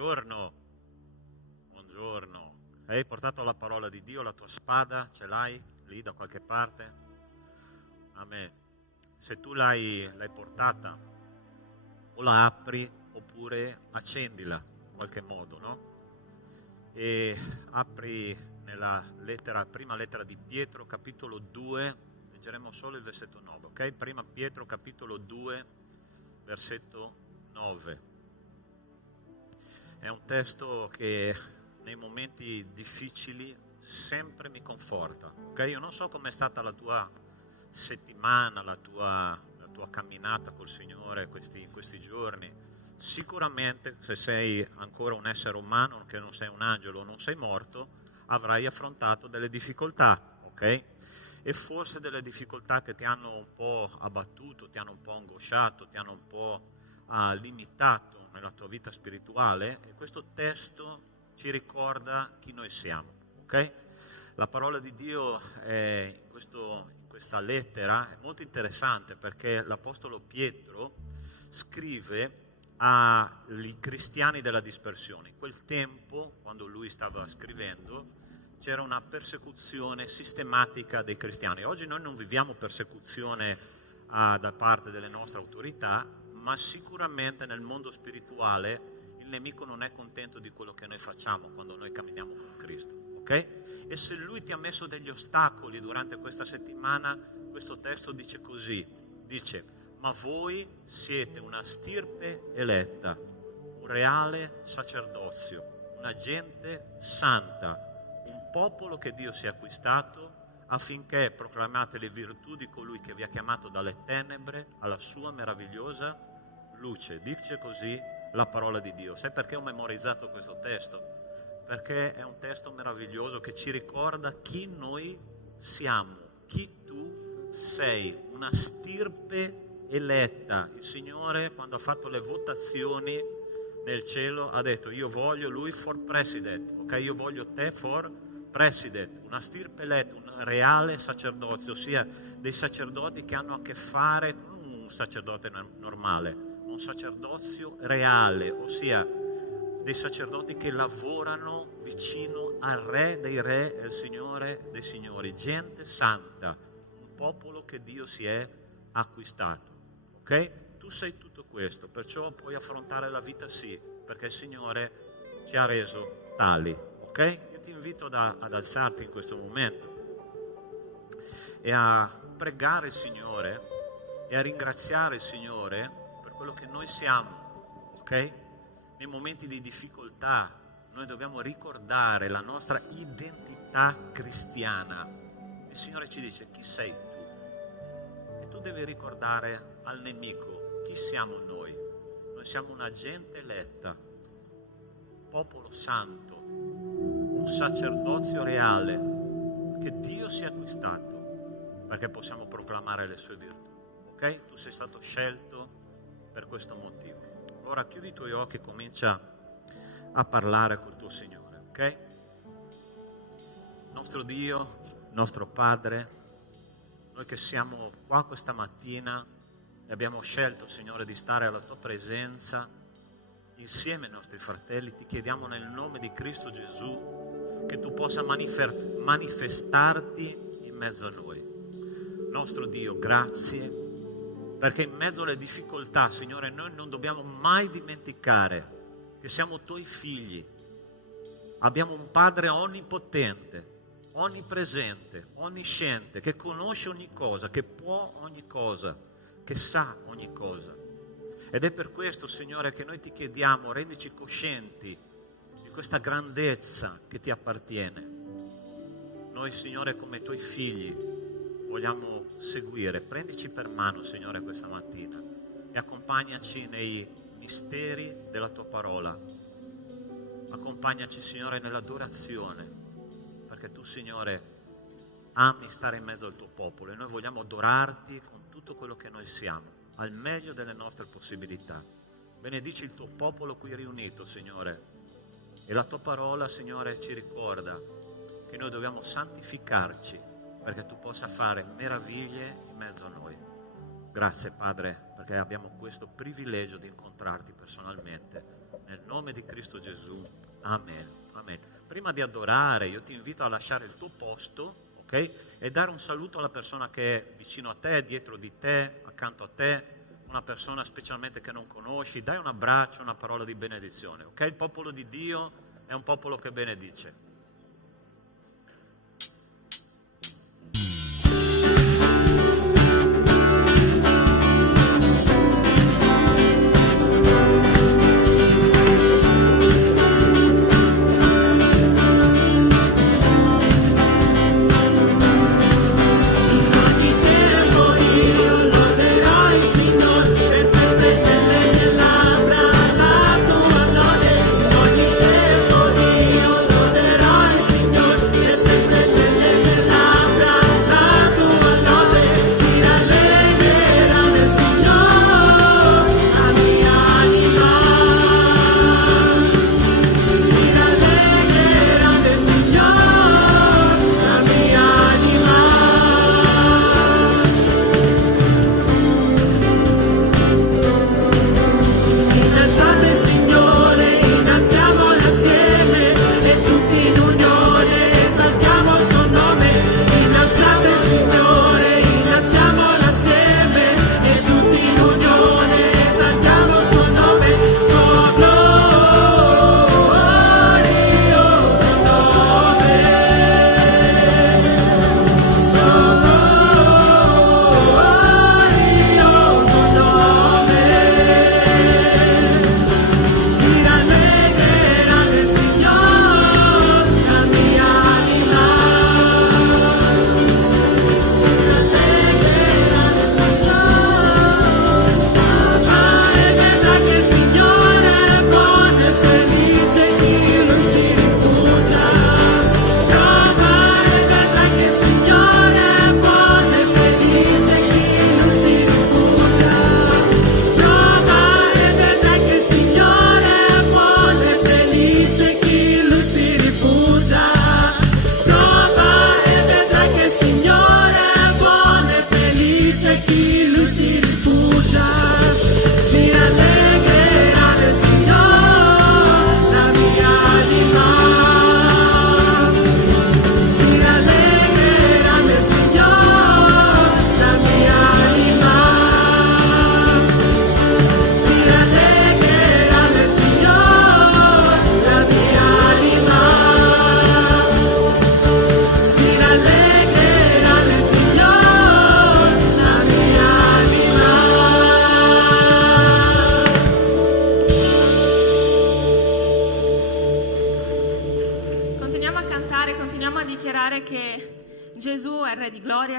Buongiorno, buongiorno. Hai portato la parola di Dio, la tua spada, ce l'hai lì da qualche parte? Amen. Se tu l'hai portata, o la apri oppure accendila in qualche modo, no? E apri nella prima lettera di Pietro, capitolo 2, leggeremo solo il versetto 9, ok? Prima Pietro, capitolo 2, versetto 9. È un testo che nei momenti difficili sempre mi conforta, ok? Io non so com'è stata la tua settimana, la tua camminata col Signore in questi giorni. Sicuramente se sei ancora un essere umano, che non sei un angelo, non sei morto, avrai affrontato delle difficoltà, ok? E forse delle difficoltà che ti hanno un po' abbattuto, ti hanno un po' angosciato, ti hanno un po' limitato nella tua vita spirituale, e questo testo ci ricorda chi noi siamo, ok? La parola di Dio in questa lettera è molto interessante, perché l'Apostolo Pietro scrive ai cristiani della dispersione. In quel tempo, quando lui stava scrivendo, c'era una persecuzione sistematica dei cristiani. Oggi noi non viviamo persecuzione da parte delle nostre autorità, ma sicuramente nel mondo spirituale il nemico non è contento di quello che noi facciamo quando noi camminiamo con Cristo, ok? E se lui ti ha messo degli ostacoli durante questa settimana, questo testo dice così, dice: ma voi siete una stirpe eletta, un reale sacerdozio, una gente santa, un popolo che Dio si è acquistato, affinché proclamate le virtù di colui che vi ha chiamato dalle tenebre alla sua meravigliosa luce. Dice così la parola di Dio. Sai perché ho memorizzato questo testo? Perché è un testo meraviglioso che ci ricorda chi noi siamo, chi tu sei, una stirpe eletta. Il Signore, quando ha fatto le votazioni nel cielo, ha detto: io voglio lui for president, ok? Io voglio te for president, una stirpe eletta, un reale sacerdozio, ossia dei sacerdoti che hanno a che fare con un sacerdote normale, un sacerdozio reale, ossia dei sacerdoti che lavorano vicino al Re dei Re e al Signore dei Signori, gente santa, un popolo che Dio si è acquistato, ok? Tu sei tutto questo, perciò puoi affrontare la vita, sì, perché il Signore ci ha reso tali, ok? Io ti invito ad alzarti in questo momento e a pregare il Signore e a ringraziare il Signore per quello che noi siamo, ok? Nei momenti di difficoltà noi dobbiamo ricordare la nostra identità cristiana. Il Signore ci dice: chi sei tu? E tu devi ricordare al nemico chi siamo noi. Noi siamo una gente eletta, popolo santo, un sacerdozio reale che Dio si è acquistato perché possiamo proclamare le sue virtù. Ok? Tu sei stato scelto per questo motivo. Ora chiudi i tuoi occhi e comincia a parlare col tuo Signore, ok? Nostro Dio, nostro Padre, noi che siamo qua questa mattina e abbiamo scelto, Signore, di stare alla tua presenza insieme ai nostri fratelli, ti chiediamo nel nome di Cristo Gesù che tu possa manifestarti in mezzo a noi. Nostro Dio, grazie, perché in mezzo alle difficoltà, Signore, noi non dobbiamo mai dimenticare che siamo tuoi figli. Abbiamo un Padre onnipotente, onnipresente, onnisciente, che conosce ogni cosa, che può ogni cosa, che sa ogni cosa. Ed è per questo, Signore, che noi ti chiediamo: rendici coscienti di questa grandezza che ti appartiene. Noi, Signore, come tuoi figli, vogliamo seguire. Prendici per mano, Signore, questa mattina e accompagnaci nei misteri della tua parola. Accompagnaci, Signore, nell'adorazione, perché tu, Signore, ami stare in mezzo al tuo popolo e noi vogliamo adorarti con tutto quello che noi siamo, al meglio delle nostre possibilità. Benedici il tuo popolo qui riunito, Signore, e la tua parola, Signore, ci ricorda che noi dobbiamo santificarci perché tu possa fare meraviglie in mezzo a noi. Grazie, Padre, perché abbiamo questo privilegio di incontrarti personalmente Nel nome di Cristo Gesù. Amen. Amen. Prima di adorare, io ti invito a lasciare il tuo posto, ok? E dare un saluto alla persona che è vicino a te, dietro di te, accanto a te, una persona specialmente che non conosci. Dai un abbraccio, una parola di benedizione, ok? Il popolo di Dio è un popolo che benedice.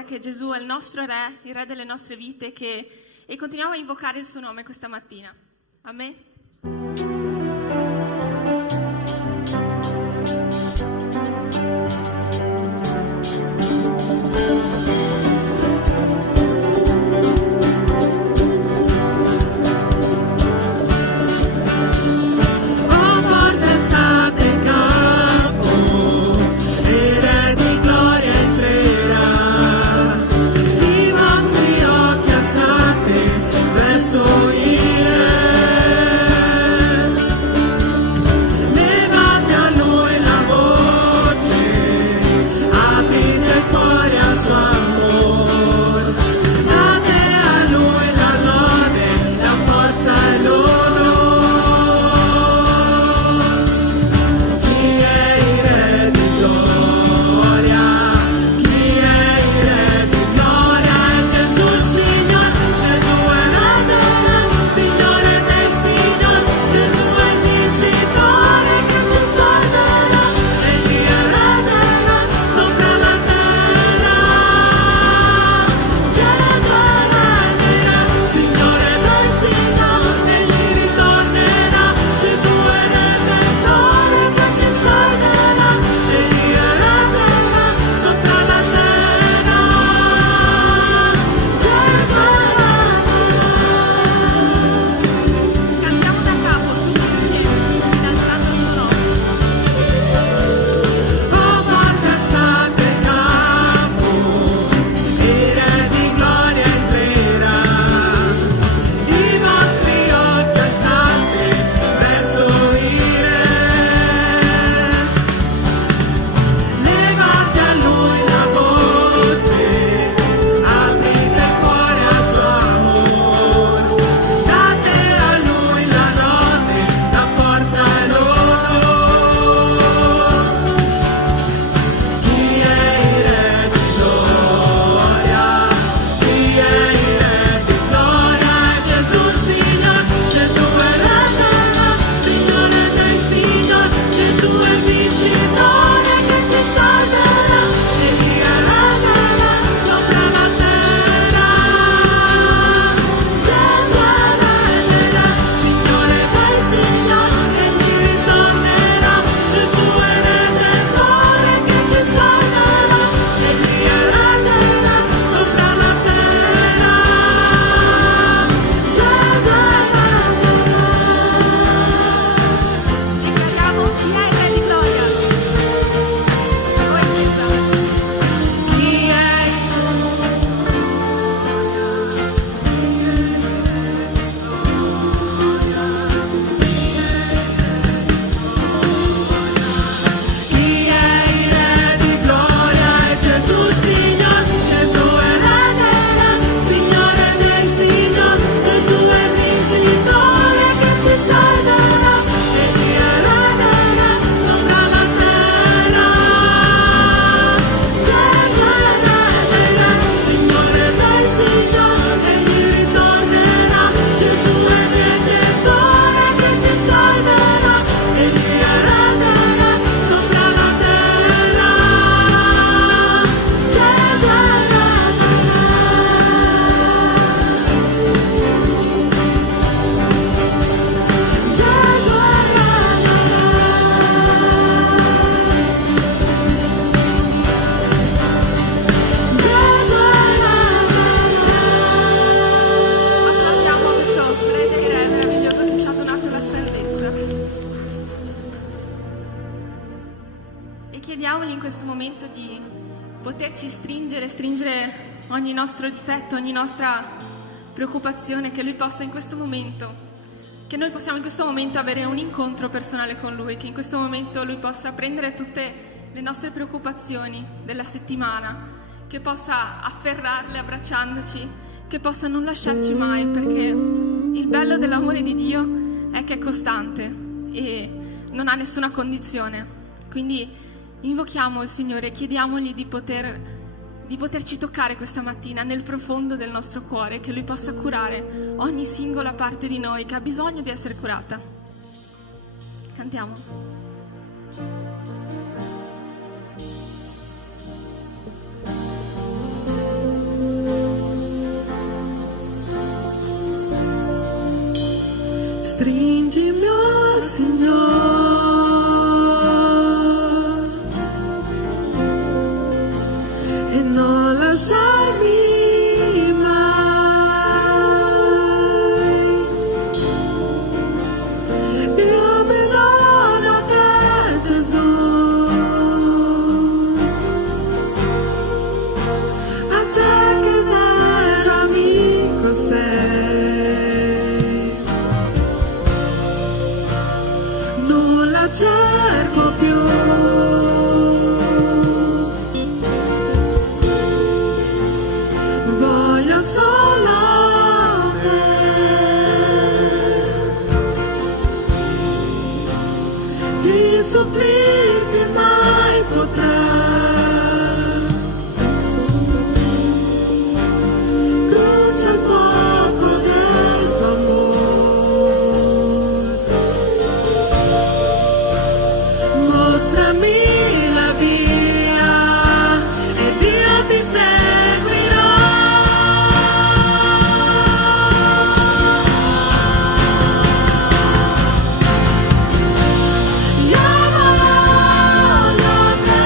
Che Gesù è il nostro Re, il Re delle nostre vite, e continuiamo a invocare il suo nome questa mattina. Amen. Verso il chiediamogli in questo momento di poterci stringere ogni nostro difetto, ogni nostra preoccupazione, che Lui possa in questo momento, che noi possiamo in questo momento avere un incontro personale con Lui, che in questo momento Lui possa prendere tutte le nostre preoccupazioni della settimana, che possa afferrarle abbracciandoci, che possa non lasciarci mai, perché il bello dell'amore di Dio è che è costante e non ha nessuna condizione. Quindi invochiamo il Signore, chiediamogli di poterci toccare questa mattina nel profondo del nostro cuore, che Lui possa curare ogni singola parte di noi che ha bisogno di essere curata. Cantiamo. Stringimi, oh Signore, e non lasciarmi mai. Io mi dono a te, Gesù, a te che vero amico sei. Non la cerco più, voglio solo te. Di supplirti mai potrà, brucia il fuoco del tuo amore. Mostrami la via ed io ti seguirò. Io voglio te.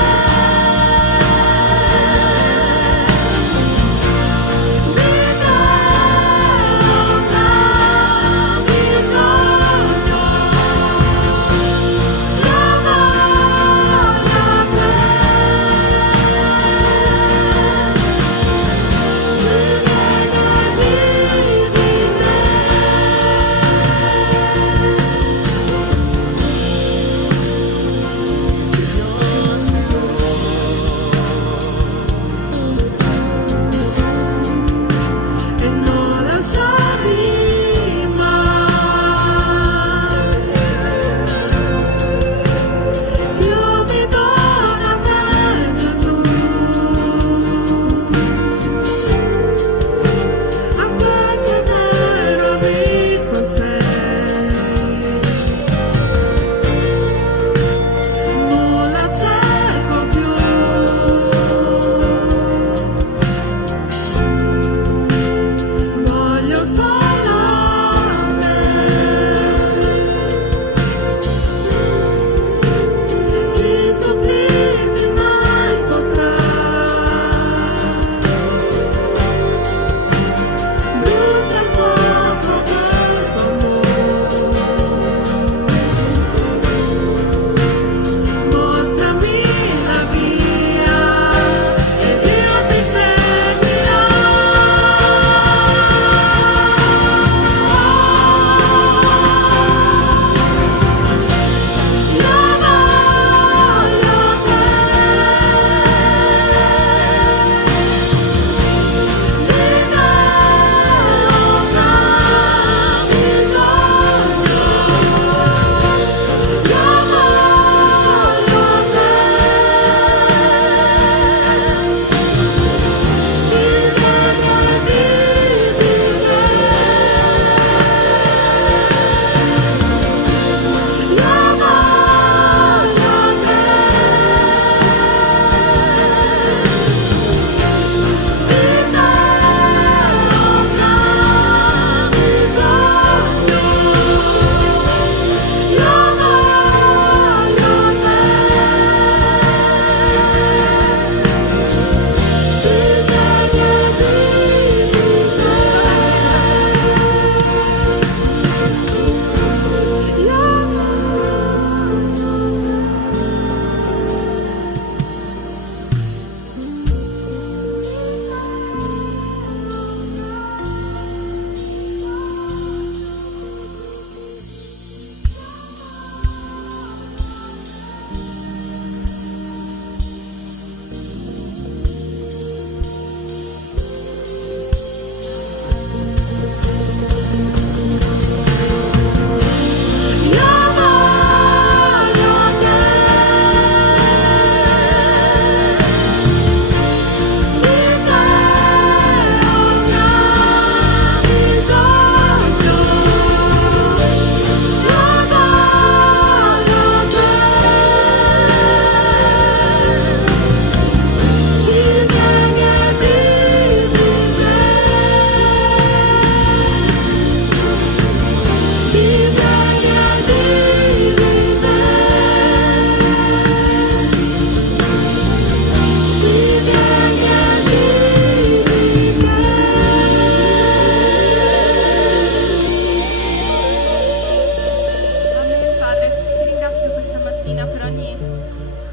ogni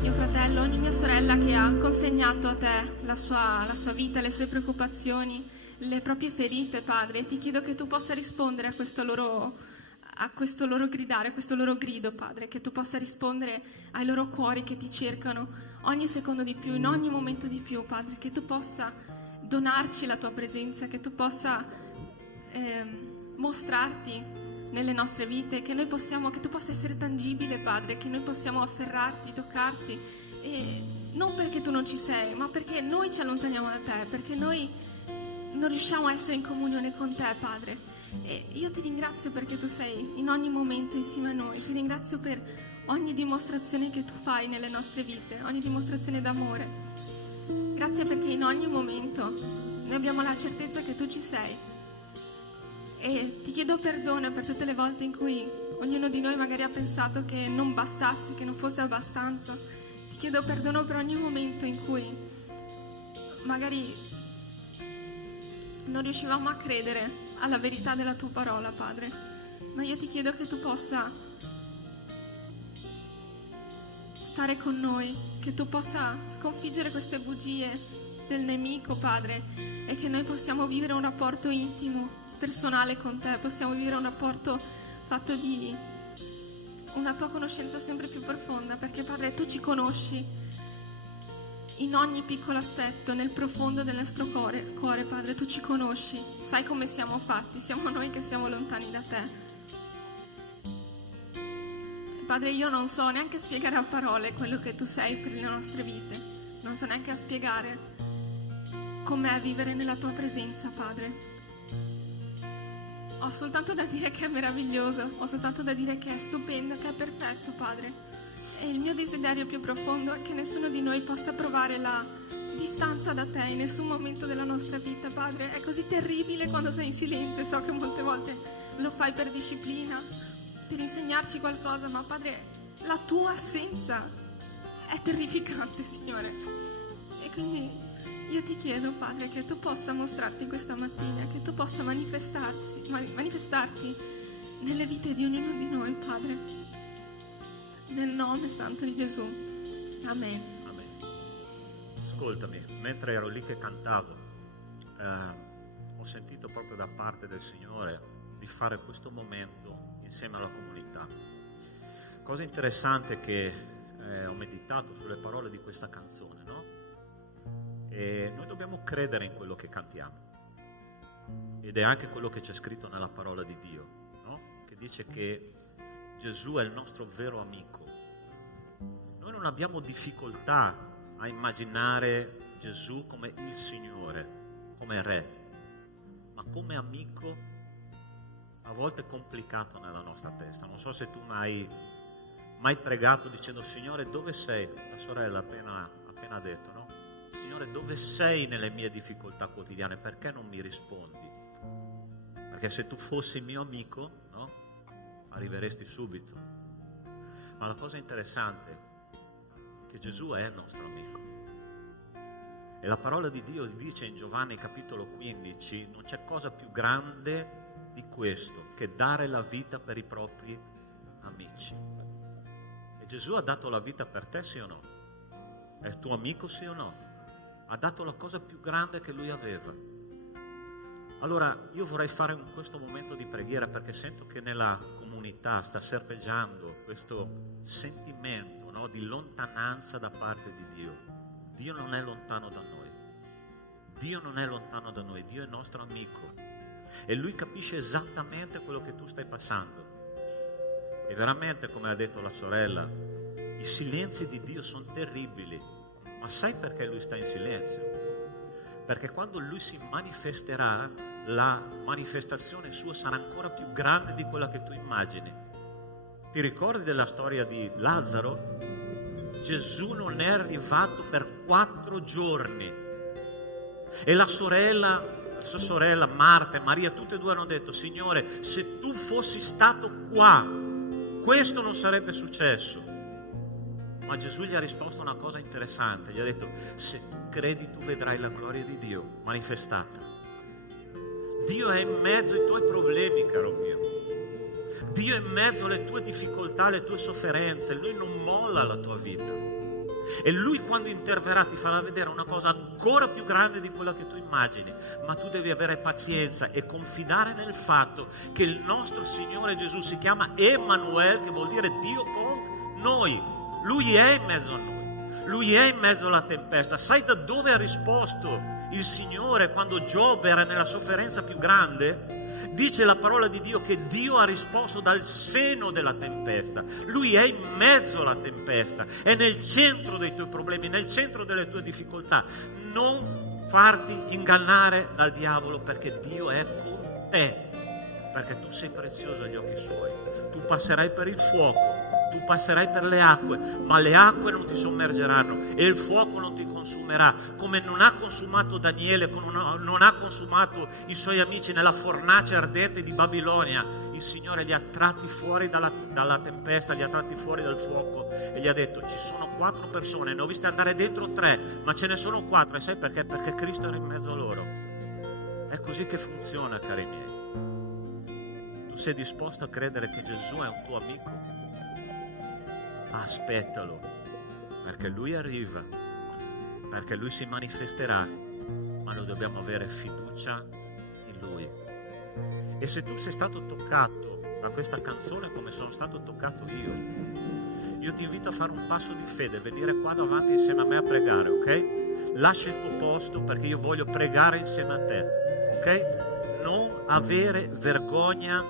mio fratello, ogni mia sorella che ha consegnato a te la sua vita, le sue preoccupazioni, le proprie ferite, Padre. E ti chiedo che tu possa rispondere a questo loro gridare, a questo loro grido, Padre, che tu possa rispondere ai loro cuori che ti cercano ogni secondo di più, in ogni momento di più, Padre, che tu possa donarci la tua presenza, che tu possa mostrarti nelle nostre vite, che tu possa essere tangibile, Padre, che noi possiamo afferrarti, toccarti, e non perché tu non ci sei, ma perché noi ci allontaniamo da te, perché noi non riusciamo a essere in comunione con te, Padre. E io ti ringrazio perché tu sei in ogni momento insieme a noi, ti ringrazio per ogni dimostrazione che tu fai nelle nostre vite, ogni dimostrazione d'amore. Grazie perché in ogni momento noi abbiamo la certezza che tu ci sei. E ti chiedo perdono per tutte le volte in cui ognuno di noi magari ha pensato che non bastasse, che non fosse abbastanza. Ti chiedo perdono per ogni momento in cui magari non riuscivamo a credere alla verità della tua parola, Padre. Ma io ti chiedo che tu possa stare con noi, che tu possa sconfiggere queste bugie del nemico, Padre, e che noi possiamo vivere un rapporto intimo, personale con te, possiamo vivere un rapporto fatto di una tua conoscenza sempre più profonda, perché, Padre, tu ci conosci in ogni piccolo aspetto, nel profondo del nostro cuore, Padre, tu ci conosci, sai come siamo fatti, siamo noi che siamo lontani da te. Padre, io non so neanche spiegare a parole quello che tu sei per le nostre vite, non so neanche a spiegare com'è vivere nella tua presenza, Padre. Ho soltanto da dire che è meraviglioso, ho soltanto da dire che è stupendo, che è perfetto, Padre. E il mio desiderio più profondo è che nessuno di noi possa provare la distanza da te in nessun momento della nostra vita, Padre. È così terribile quando sei in silenzio, so che molte volte lo fai per disciplina, per insegnarci qualcosa, ma, Padre, la tua assenza è terrificante, Signore. E quindi io ti chiedo, Padre, che tu possa mostrarti questa mattina, che tu possa manifestarti nelle vite di ognuno di noi, Padre, nel nome santo di Gesù. Amen. Amen. Ascoltami, mentre ero lì che cantavo, ho sentito proprio da parte del Signore di fare questo momento insieme alla comunità. Cosa interessante che ho meditato sulle parole di questa canzone, no? E noi dobbiamo credere in quello che cantiamo, ed è anche quello che c'è scritto nella parola di Dio, no? Che dice che Gesù è il nostro vero amico. Noi non abbiamo difficoltà a immaginare Gesù come il Signore, come Re, ma come amico a volte è complicato nella nostra testa. Non so se tu hai mai pregato dicendo: Signore, dove sei? La sorella appena detto, no? Signore, dove sei nelle mie difficoltà quotidiane? Perché non mi rispondi? Perché se tu fossi mio amico, no? Arriveresti subito. Ma la cosa interessante è che Gesù è il nostro amico. E la parola di Dio dice in Giovanni capitolo 15: non c'è cosa più grande di questo che dare la vita per i propri amici. E Gesù ha dato la vita per te, sì o no? È tuo amico, sì o no? Ha dato la cosa più grande che lui aveva. Allora io vorrei fare questo momento di preghiera, perché sento che nella comunità sta serpeggiando questo sentimento, no, di lontananza da parte di Dio. Dio non è lontano da noi. Dio non è lontano da noi, Dio è nostro amico. E Lui capisce esattamente quello che tu stai passando. E veramente, come ha detto la sorella, i silenzi di Dio sono terribili. Ma sai perché Lui sta in silenzio? Perché quando Lui si manifesterà, la manifestazione sua sarà ancora più grande di quella che tu immagini. Ti ricordi della storia di Lazzaro? Gesù non è arrivato per 4 giorni. E la sua sorella Marta e Maria, tutte e due hanno detto: Signore, se tu fossi stato qua, questo non sarebbe successo. Ma Gesù gli ha risposto una cosa interessante, gli ha detto: se tu credi, tu vedrai la gloria di Dio manifestata. Dio è in mezzo ai tuoi problemi, caro mio. Dio in mezzo alle tue difficoltà, alle tue sofferenze, Lui non molla la tua vita. E Lui quando interverrà ti farà vedere una cosa ancora più grande di quella che tu immagini. Ma tu devi avere pazienza e confidare nel fatto che il nostro Signore Gesù si chiama Emanuele, che vuol dire Dio con noi. Lui è in mezzo a noi. Lui è in mezzo alla tempesta. Sai da dove ha risposto il Signore quando Giobbe era nella sofferenza più grande? Dice la parola di Dio che Dio ha risposto dal seno della tempesta. Lui è in mezzo alla tempesta, è nel centro dei tuoi problemi, nel centro delle tue difficoltà. Non farti ingannare dal diavolo, perché Dio è con te, perché tu sei prezioso agli occhi suoi. Tu passerai per il fuoco, tu passerai per le acque, ma le acque non ti sommergeranno e il fuoco non ti consumerà, come non ha consumato Daniele, non ha consumato i suoi amici nella fornace ardente di Babilonia. Il Signore li ha tratti fuori dalla tempesta, li ha tratti fuori dal fuoco e gli ha detto: ci sono 4 persone, ne ho viste andare dentro 3, ma ce ne sono 4, e sai perché? Perché Cristo era in mezzo a loro. È così che funziona, cari miei. Tu sei disposto a credere che Gesù è un tuo amico? Aspettalo, perché Lui arriva, perché Lui si manifesterà, ma noi dobbiamo avere fiducia in Lui. E se tu sei stato toccato da questa canzone come sono stato toccato io ti invito a fare un passo di fede, venire qua davanti insieme a me a pregare, ok? Lascia il tuo posto, perché io voglio pregare insieme a te, ok? Non avere vergogna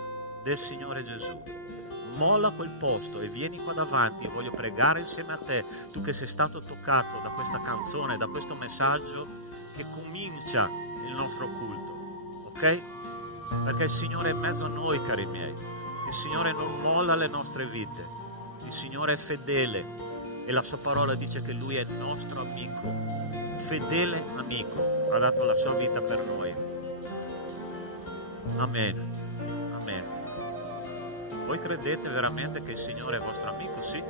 del Signore Gesù. Molla quel posto e vieni qua davanti. Voglio pregare insieme a te, tu che sei stato toccato da questa canzone, da questo messaggio che comincia il nostro culto, ok? Perché il Signore è in mezzo a noi, cari miei. Il Signore non molla le nostre vite, il Signore è fedele e la sua parola dice che Lui è il nostro amico, fedele amico, ha dato la sua vita per noi. Amen. Amen. Voi credete veramente che il Signore è vostro amico? Sì?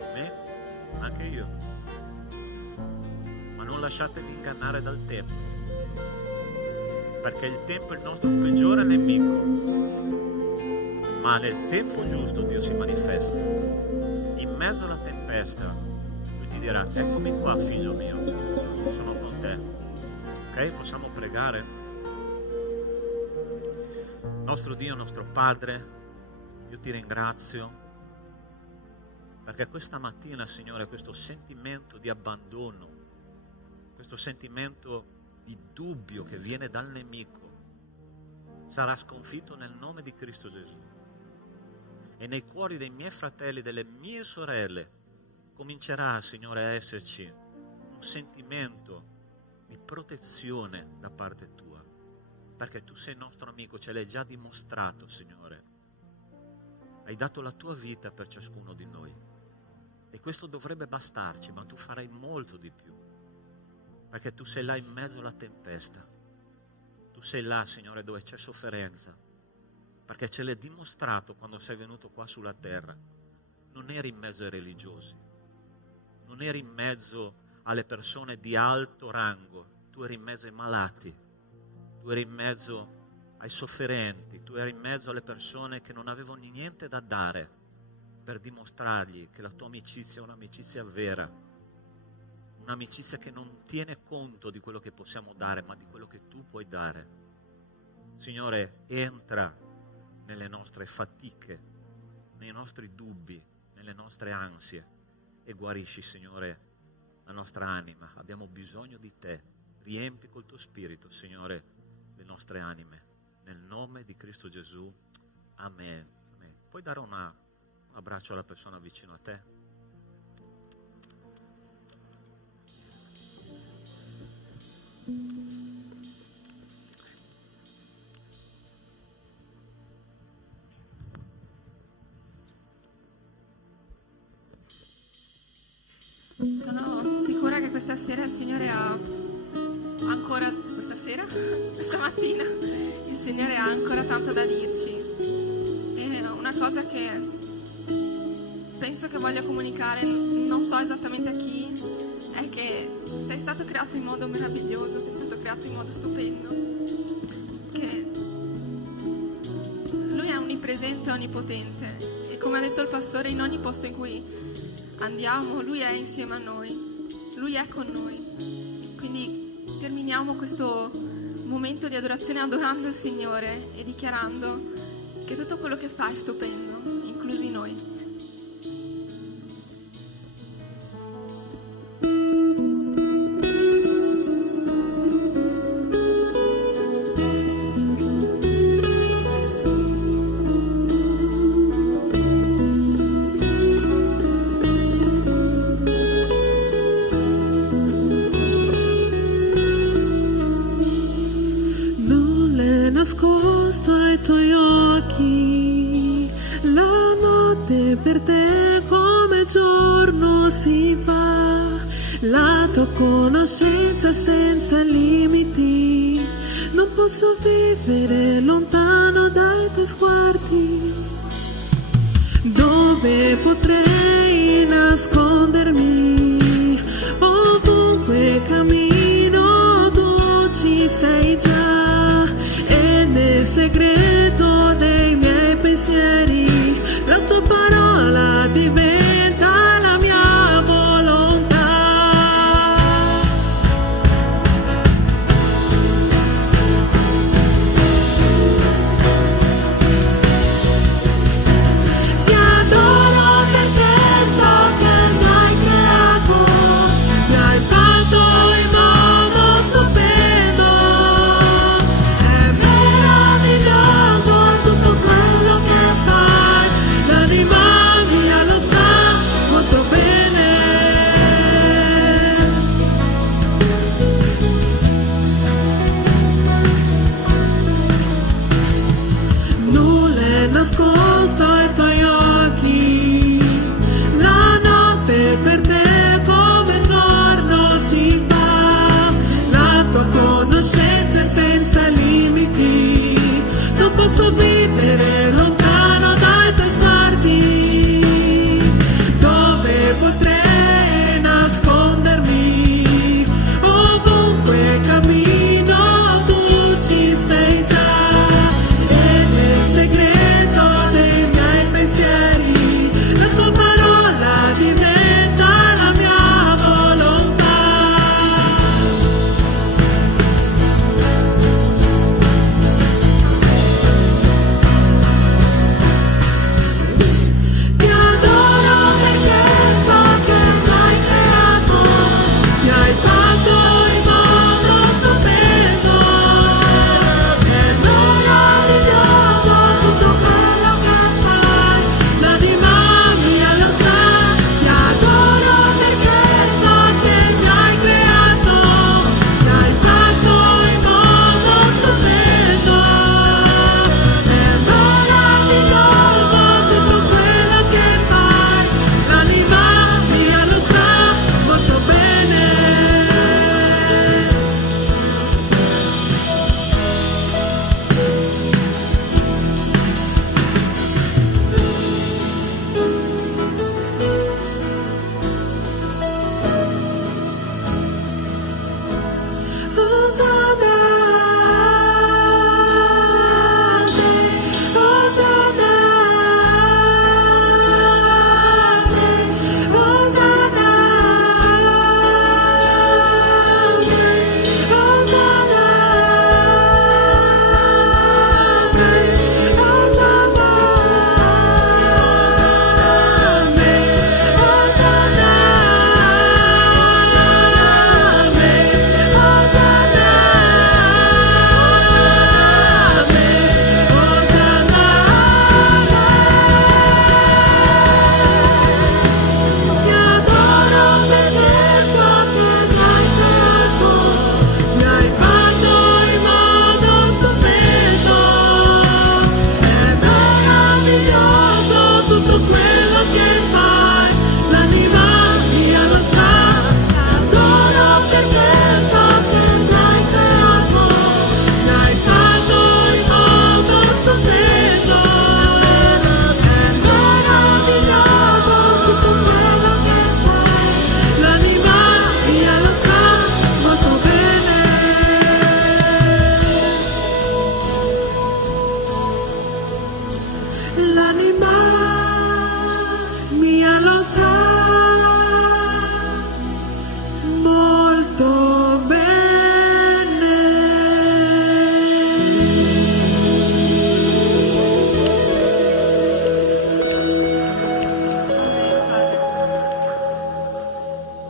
Amen? Anche io. Ma non lasciatevi ingannare dal tempo, perché il tempo è il nostro peggiore nemico. Ma nel tempo giusto Dio si manifesta. In mezzo alla tempesta Lui ti dirà: eccomi qua, figlio mio, sono con te. Ok? Possiamo pregare? Nostro Dio, nostro Padre, io ti ringrazio perché questa mattina, Signore, questo sentimento di abbandono, questo sentimento di dubbio che viene dal nemico sarà sconfitto nel nome di Cristo Gesù. E nei cuori dei miei fratelli, delle mie sorelle, comincerà, Signore, a esserci un sentimento di protezione da parte tua, perché tu sei nostro amico, ce l'hai già dimostrato, Signore. Hai dato la tua vita per ciascuno di noi e questo dovrebbe bastarci, ma tu farai molto di più, perché tu sei là in mezzo alla tempesta. Tu sei là, Signore, dove c'è sofferenza, perché ce l'hai dimostrato quando sei venuto qua sulla terra. Non eri in mezzo ai religiosi, non eri in mezzo alle persone di alto rango, tu eri in mezzo ai malati, tu eri in mezzo ai sofferenti, tu eri in mezzo alle persone che non avevano niente da dare, per dimostrargli che la tua amicizia è un'amicizia vera, un'amicizia che non tiene conto di quello che possiamo dare, ma di quello che tu puoi dare. Signore, entra nelle nostre fatiche, nei nostri dubbi, nelle nostre ansie e guarisci, Signore, la nostra anima. Abbiamo bisogno di te. Riempi col tuo spirito, Signore, le nostre anime. Nel nome di Cristo Gesù. Amen. Amen. Puoi dare un abbraccio alla persona vicino a te? Sono sicura che questa sera il Signore ha ancora, questa mattina, il Signore ha ancora tanto da dirci. E una cosa che penso che voglia comunicare, non so esattamente a chi, è che sei stato creato in modo meraviglioso, sei stato creato in modo stupendo, che Lui è onnipresente e onnipotente. E come ha detto il pastore, in ogni posto in cui andiamo, Lui è insieme a noi, Lui è con noi. Quindi terminiamo questo momento di adorazione adorando il Signore e dichiarando che tutto quello che fa è stupendo, inclusi noi. Nascosto ai tuoi occhi, la notte per te come giorno si fa, la tua conoscenza senza limiti, non posso vivere lontano dai tuoi sguardi, dove potrei nascondermi, ovunque cammino tu ci sei già. Nel segreto dei miei pensieri, la tua parola diventa la mia volontà. Ti adoro perché so che mi hai creato, mi hai fatto in modo stupendo. Tutto quello che fa lo sa molto bene.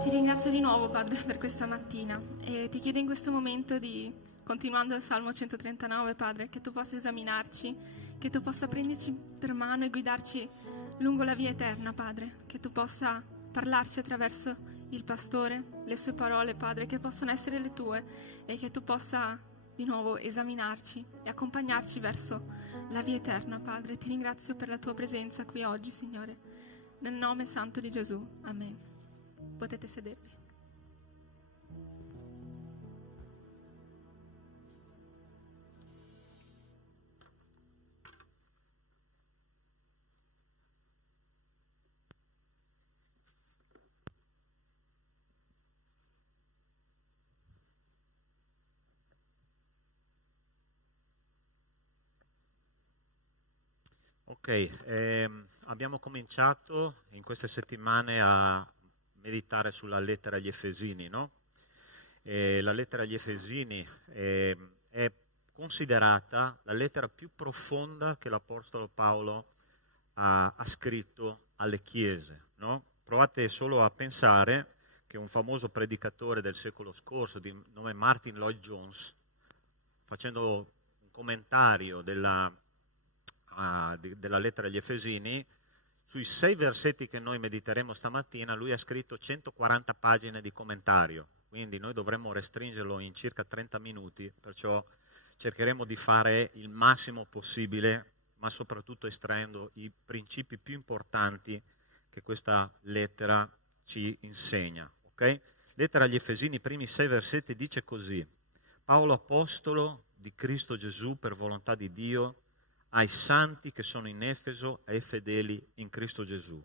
Ti ringrazio di nuovo, Padre, per questa mattina e ti chiedo in questo momento di, continuando il Salmo 139, Padre, che tu possa esaminarci, che tu possa prenderci per mano e guidarci lungo la via eterna, Padre, che tu possa parlarci attraverso il pastore, le sue parole, Padre, che possono essere le tue e che tu possa di nuovo esaminarci e accompagnarci verso la via eterna, Padre. Ti ringrazio per la tua presenza qui oggi, Signore, nel nome santo di Gesù. Amen. Potete sedervi. Ok, abbiamo cominciato in queste settimane a meditare sulla lettera agli Efesini, no? La lettera agli Efesini è considerata la lettera più profonda che l'Apostolo Paolo ha scritto alle chiese, no? Provate solo a pensare che un famoso predicatore del secolo scorso di nome Martin Lloyd Jones, facendo un commentario della lettera agli Efesini, sui 6 versetti che noi mediteremo stamattina, lui ha scritto 140 pagine di commentario, quindi noi dovremmo restringerlo in circa 30 minuti, perciò cercheremo di fare il massimo possibile, ma soprattutto estraendo i principi più importanti che questa lettera ci insegna. Okay? Lettera agli Efesini, i primi 6 versetti, dice così: Paolo apostolo di Cristo Gesù per volontà di Dio, ai santi che sono in Efeso e ai fedeli in Cristo Gesù.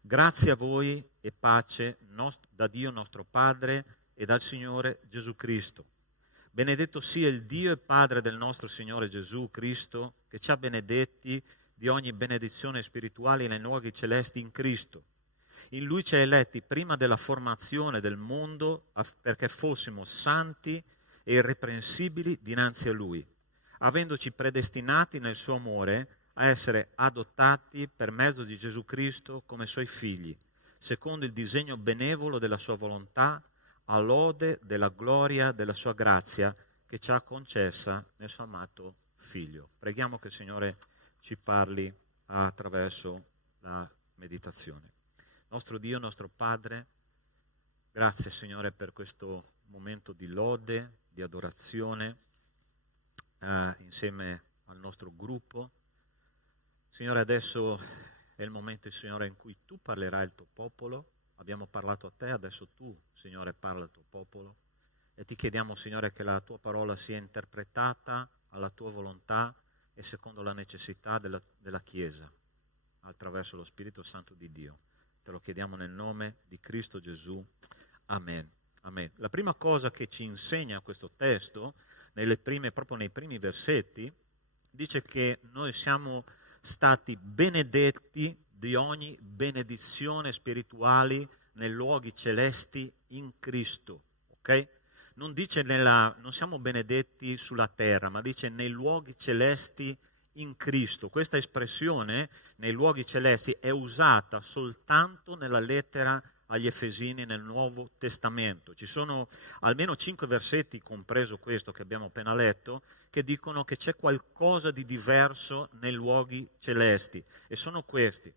Grazie a voi e pace da Dio nostro Padre e dal Signore Gesù Cristo. Benedetto sia il Dio e Padre del nostro Signore Gesù Cristo, che ci ha benedetti di ogni benedizione spirituale nei luoghi celesti in Cristo. In Lui ci ha eletti prima della formazione del mondo perché fossimo santi e irreprensibili dinanzi a Lui, avendoci predestinati nel suo amore a essere adottati per mezzo di Gesù Cristo come Suoi figli, secondo il disegno benevolo della Sua volontà, a lode della gloria della Sua grazia che ci ha concessa nel Suo amato Figlio. Preghiamo che il Signore ci parli attraverso la meditazione. Nostro Dio, nostro Padre, grazie Signore per questo momento di lode, di adorazione, insieme al nostro gruppo. Signore, adesso è il momento, Signore, in cui Tu parlerai al Tuo popolo. Abbiamo parlato a Te, adesso Tu, Signore, parla al Tuo popolo. E Ti chiediamo, Signore, che la Tua parola sia interpretata alla Tua volontà e secondo la necessità della Chiesa, attraverso lo Spirito Santo di Dio. Te lo chiediamo nel nome di Cristo Gesù. Amen. Amen. La prima cosa che ci insegna questo testo, proprio nei primi versetti, dice che noi siamo stati benedetti di ogni benedizione spirituale nei luoghi celesti in Cristo. Ok? Non dice non siamo benedetti sulla terra, ma dice nei luoghi celesti in Cristo. Questa espressione, nei luoghi celesti, è usata soltanto nella lettera agli Efesini nel Nuovo Testamento. Ci sono almeno 5 versetti, compreso questo che abbiamo appena letto, che dicono che c'è qualcosa di diverso nei luoghi celesti, e sono questi.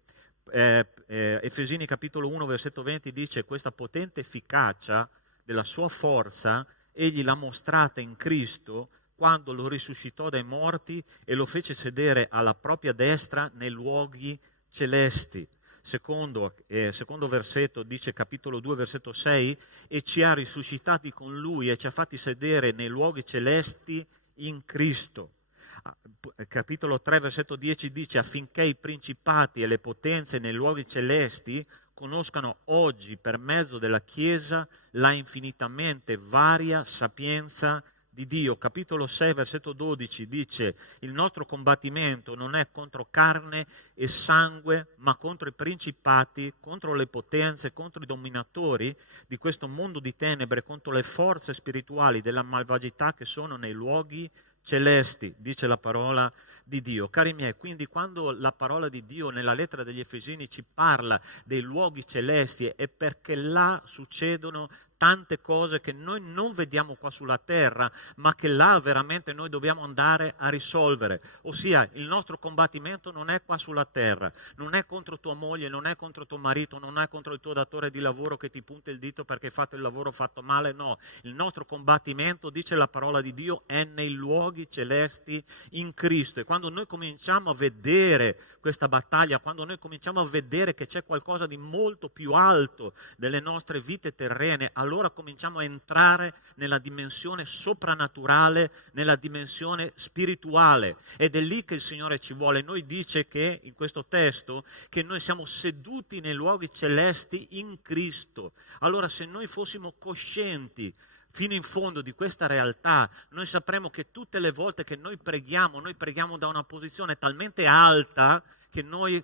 Efesini capitolo 1 versetto 20 dice: questa potente efficacia della sua forza egli l'ha mostrata in Cristo quando lo risuscitò dai morti e lo fece sedere alla propria destra nei luoghi celesti. Secondo versetto dice, capitolo 2 versetto 6, e ci ha risuscitati con Lui e ci ha fatti sedere nei luoghi celesti in Cristo. Capitolo 3 versetto 10 dice, affinché i principati e le potenze nei luoghi celesti conoscano oggi per mezzo della Chiesa la infinitamente varia sapienza di Dio, capitolo 6, versetto 12, dice: il nostro combattimento non è contro carne e sangue, ma contro i principati, contro le potenze, contro i dominatori di questo mondo di tenebre, contro le forze spirituali della malvagità che sono nei luoghi celesti, dice la parola di Dio. Cari miei, quindi quando la parola di Dio nella lettera degli Efesini ci parla dei luoghi celesti, è perché là succedono tante cose che noi non vediamo qua sulla terra, ma che là veramente noi dobbiamo andare a risolvere. Ossia, il nostro combattimento non è qua sulla terra, non è contro tua moglie, non è contro tuo marito, non è contro il tuo datore di lavoro che ti punta il dito perché hai fatto il lavoro fatto male, no. Il nostro combattimento, dice la parola di Dio, è nei luoghi celesti in Cristo. E quando noi cominciamo a vedere questa battaglia, quando noi cominciamo a vedere che c'è qualcosa di molto più alto delle nostre vite terrene, allora cominciamo a entrare nella dimensione soprannaturale, nella dimensione spirituale, ed è lì che il Signore ci vuole. Noi dice che in questo testo che noi siamo seduti nei luoghi celesti in Cristo. Allora, se noi fossimo coscienti fino in fondo di questa realtà, noi sapremo che tutte le volte che noi preghiamo da una posizione talmente alta che noi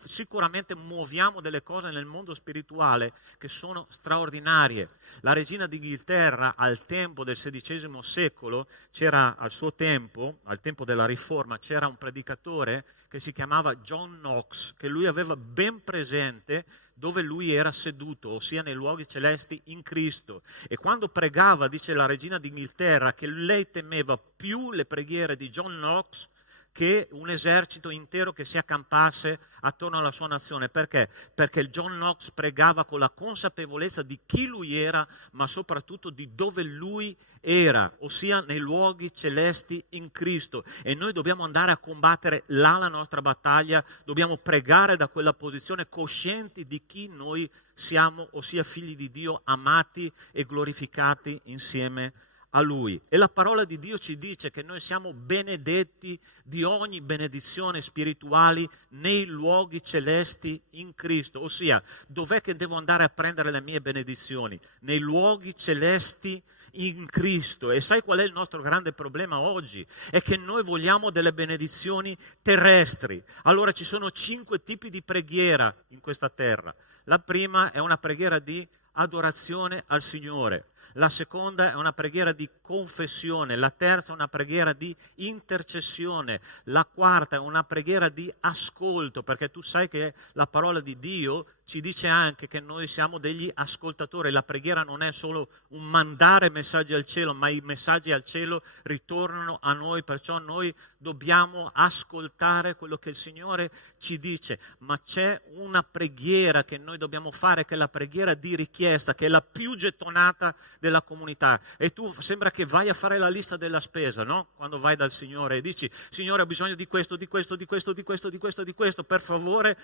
sicuramente muoviamo delle cose nel mondo spirituale che sono straordinarie. La regina d'Inghilterra al tempo del XVI secolo, c'era al suo tempo, al tempo della Riforma, c'era un predicatore che si chiamava John Knox, che lui aveva ben presente dove lui era seduto, ossia nei luoghi celesti in Cristo. E quando pregava, dice la regina d'Inghilterra, che lei temeva più le preghiere di John Knox che un esercito intero che si accampasse attorno alla sua nazione. Perché? Perché John Knox pregava con la consapevolezza di chi lui era, ma soprattutto di dove lui era, ossia nei luoghi celesti in Cristo. E noi dobbiamo andare a combattere là la nostra battaglia, dobbiamo pregare da quella posizione coscienti di chi noi siamo, ossia figli di Dio, amati e glorificati insieme a Lui. E la parola di Dio ci dice che noi siamo benedetti di ogni benedizione spirituale nei luoghi celesti in Cristo. Ossia, dov'è che devo andare a prendere le mie benedizioni? Nei luoghi celesti in Cristo. E sai qual è il nostro grande problema oggi? È che noi vogliamo delle benedizioni terrestri. Allora ci sono 5 tipi di preghiera in questa terra. La prima è una preghiera di adorazione al Signore. La seconda è una preghiera di confessione, la terza è una preghiera di intercessione, la quarta è una preghiera di ascolto, perché tu sai che la parola di Dio ci dice anche che noi siamo degli ascoltatori. La preghiera non è solo un mandare messaggi al cielo, ma i messaggi al cielo ritornano a noi, perciò noi dobbiamo ascoltare quello che il Signore ci dice. Ma c'è una preghiera che noi dobbiamo fare, che è la preghiera di richiesta, che è la più gettonata della comunità. E tu sembra che vai a fare la lista della spesa, no? Quando vai dal Signore e dici: Signore, ho bisogno di questo, di questo, di questo, di questo, di questo, di questo, per favore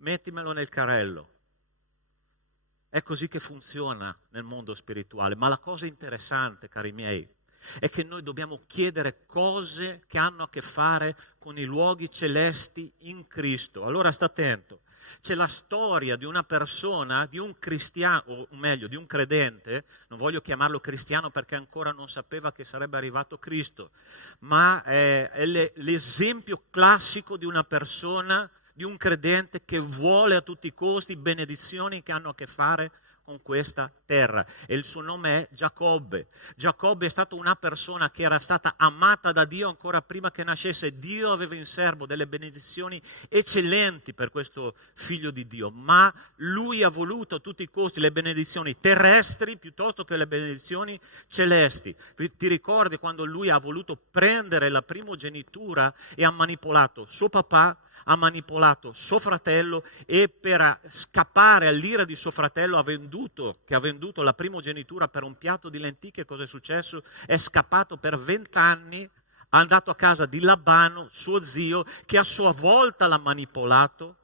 mettimelo nel carrello. È così che funziona nel mondo spirituale. Ma la cosa interessante, cari miei, è che noi dobbiamo chiedere cose che hanno a che fare con i luoghi celesti in Cristo. Allora sta attento. C'è la storia di una persona, di un cristiano, o meglio di un credente, non voglio chiamarlo cristiano perché ancora non sapeva che sarebbe arrivato Cristo, ma è l'esempio classico di una persona, di un credente che vuole a tutti i costi benedizioni che hanno a che fare con questa terra. E il suo nome è Giacobbe. Giacobbe è stata una persona che era stata amata da Dio ancora prima che nascesse. Dio aveva in serbo delle benedizioni eccellenti per questo figlio di Dio, ma lui ha voluto a tutti i costi le benedizioni terrestri piuttosto che le benedizioni celesti. Ti ricordi quando lui ha voluto prendere la primogenitura e ha manipolato suo papà, ha manipolato suo fratello, e per scappare all'ira di suo fratello ha venduto la primogenitura per un piatto di lenticchie. Cosa è successo? È scappato per 20 anni, è andato a casa di Labano, suo zio, che a sua volta l'ha manipolato,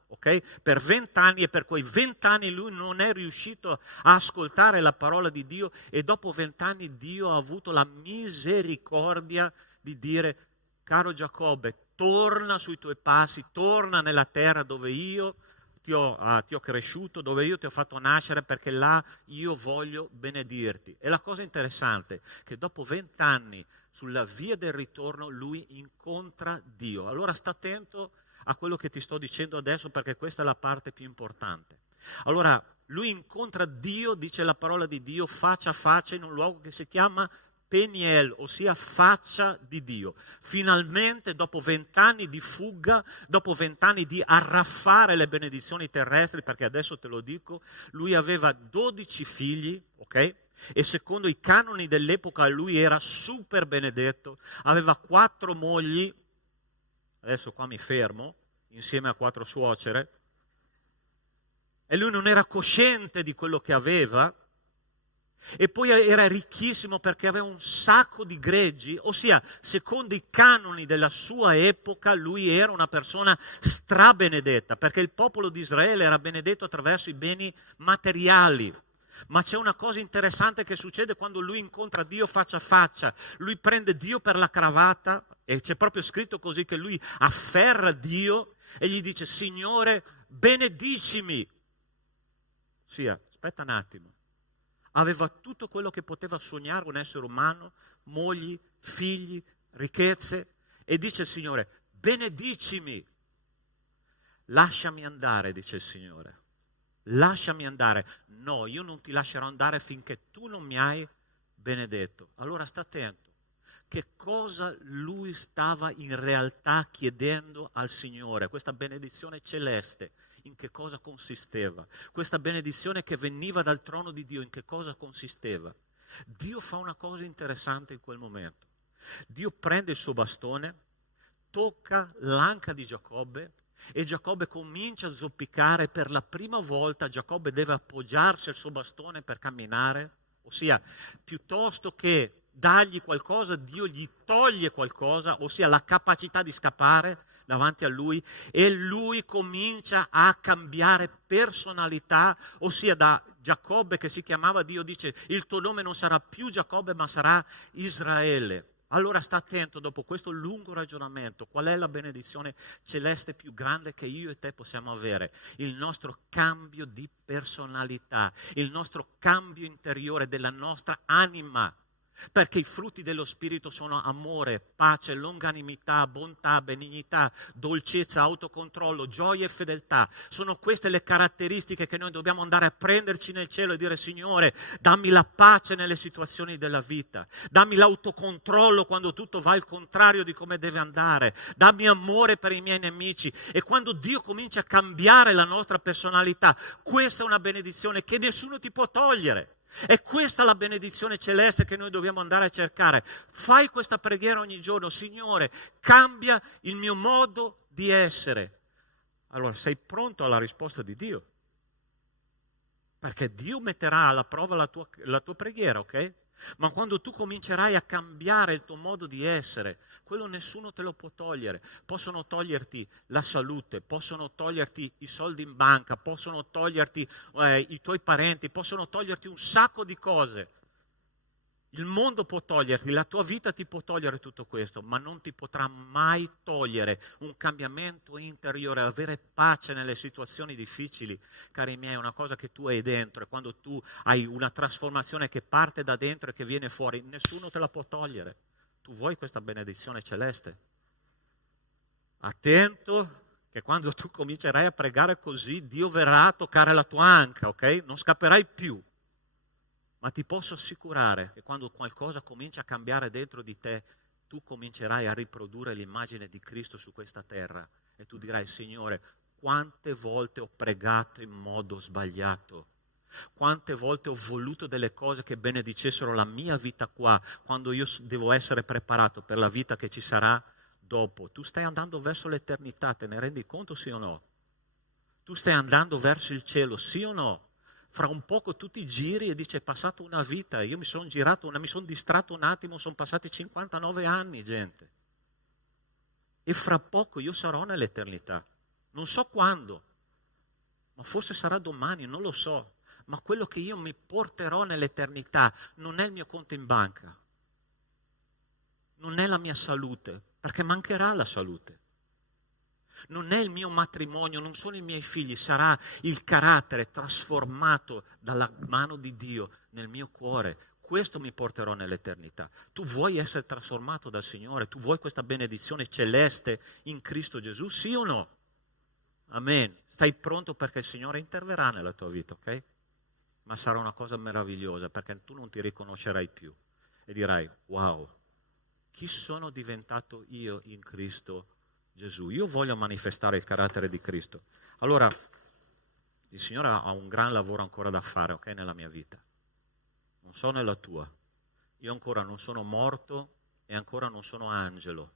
per 20 anni, e per quei 20 anni lui non è riuscito a ascoltare la parola di Dio, e dopo 20 anni Dio ha avuto la misericordia di dire: caro Giacobbe, torna sui tuoi passi, torna nella terra dove io ti ho cresciuto, dove io ti ho fatto nascere, perché là io voglio benedirti. E la cosa interessante è che dopo 20 anni sulla via del ritorno lui incontra Dio. Allora sta attento a quello che ti sto dicendo adesso, perché questa è la parte più importante. Allora lui incontra Dio, dice la parola di Dio, faccia a faccia in un luogo che si chiama Peniel, ossia faccia di Dio. Finalmente, dopo 20 anni di fuga, dopo 20 anni di arraffare le benedizioni terrestri, perché adesso te lo dico, lui aveva 12 figli, ok? E secondo i canoni dell'epoca lui era super benedetto, aveva 4 mogli, adesso qua mi fermo, insieme a 4 suocere, e lui non era cosciente di quello che aveva. E poi era ricchissimo perché aveva un sacco di greggi, ossia, secondo i canoni della sua epoca, lui era una persona strabenedetta, perché il popolo di Israele era benedetto attraverso i beni materiali. Ma c'è una cosa interessante che succede quando lui incontra Dio faccia a faccia. Lui prende Dio per la cravatta, e c'è proprio scritto così, che lui afferra Dio e gli dice: Signore, benedicimi. Sì, aspetta un attimo. Aveva tutto quello che poteva sognare un essere umano, mogli, figli, ricchezze, e dice il Signore: benedicimi. Lasciami andare, dice il Signore. Lasciami andare. No, io non ti lascerò andare finché tu non mi hai benedetto. Allora sta attento. Che cosa lui stava in realtà chiedendo al Signore? Questa benedizione celeste, in che cosa consisteva? Questa benedizione che veniva dal trono di Dio, in che cosa consisteva? Dio fa una cosa interessante in quel momento. Dio prende il suo bastone, tocca l'anca di Giacobbe, e Giacobbe comincia a zoppicare. Per la prima volta Giacobbe deve appoggiarsi al suo bastone per camminare, ossia, piuttosto che dargli qualcosa, Dio gli toglie qualcosa, ossia la capacità di scappare davanti a lui, e lui comincia a cambiare personalità, ossia da Giacobbe, che si chiamava, Dio dice: il tuo nome non sarà più Giacobbe ma sarà Israele. Allora sta attento, dopo questo lungo ragionamento, qual è la benedizione celeste più grande che io e te possiamo avere? Il nostro cambio di personalità, il nostro cambio interiore della nostra anima. Perché i frutti dello Spirito sono amore, pace, longanimità, bontà, benignità, dolcezza, autocontrollo, gioia e fedeltà. Sono queste le caratteristiche che noi dobbiamo andare a prenderci nel cielo e dire: Signore, dammi la pace nelle situazioni della vita, dammi l'autocontrollo quando tutto va al contrario di come deve andare, dammi amore per i miei nemici. E quando Dio comincia a cambiare la nostra personalità, questa è una benedizione che nessuno ti può togliere. È questa la benedizione celeste che noi dobbiamo andare a cercare. Fai questa preghiera ogni giorno: Signore, cambia il mio modo di essere. Allora sei pronto alla risposta di Dio, perché Dio metterà alla prova la tua preghiera, ok? Ma quando tu comincerai a cambiare il tuo modo di essere, quello nessuno te lo può togliere. Possono toglierti la salute, possono toglierti i soldi in banca, possono toglierti i tuoi parenti, possono toglierti un sacco di cose. Il mondo può toglierti, la tua vita ti può togliere tutto questo, ma non ti potrà mai togliere un cambiamento interiore, avere pace nelle situazioni difficili. Cari miei, è una cosa che tu hai dentro, e quando tu hai una trasformazione che parte da dentro e che viene fuori, nessuno te la può togliere. Tu vuoi questa benedizione celeste? Attento, che quando tu comincerai a pregare così, Dio verrà a toccare la tua anca, ok? Non scapperai più. Ma ti posso assicurare che quando qualcosa comincia a cambiare dentro di te, tu comincerai a riprodurre l'immagine di Cristo su questa terra. E tu dirai: Signore, quante volte ho pregato in modo sbagliato. Quante volte ho voluto delle cose che benedicessero la mia vita qua, quando io devo essere preparato per la vita che ci sarà dopo. Tu stai andando verso l'eternità, te ne rendi conto, sì o no? Tu stai andando verso il cielo, sì o no? Fra un poco tu ti giri e dici: è passata una vita, io mi sono girato, mi sono distratto un attimo, sono passati 59 anni, gente. E fra poco io sarò nell'eternità. Non so quando, ma forse sarà domani, non lo so. Ma quello che io mi porterò nell'eternità non è il mio conto in banca, non è la mia salute, perché mancherà la salute. Non è il mio matrimonio, non sono i miei figli, sarà il carattere trasformato dalla mano di Dio nel mio cuore. Questo mi porterò nell'eternità. Tu vuoi essere trasformato dal Signore? Tu vuoi questa benedizione celeste in Cristo Gesù? Sì o no? Amen. Stai pronto perché il Signore interverrà nella tua vita, ok? Ma sarà una cosa meravigliosa perché tu non ti riconoscerai più e dirai, wow, chi sono diventato io in Cristo Gesù? Io voglio manifestare il carattere di Cristo. Allora, il Signore ha un gran lavoro ancora da fare, ok, nella mia vita. Non so nella tua. Io ancora non sono morto e ancora non sono angelo.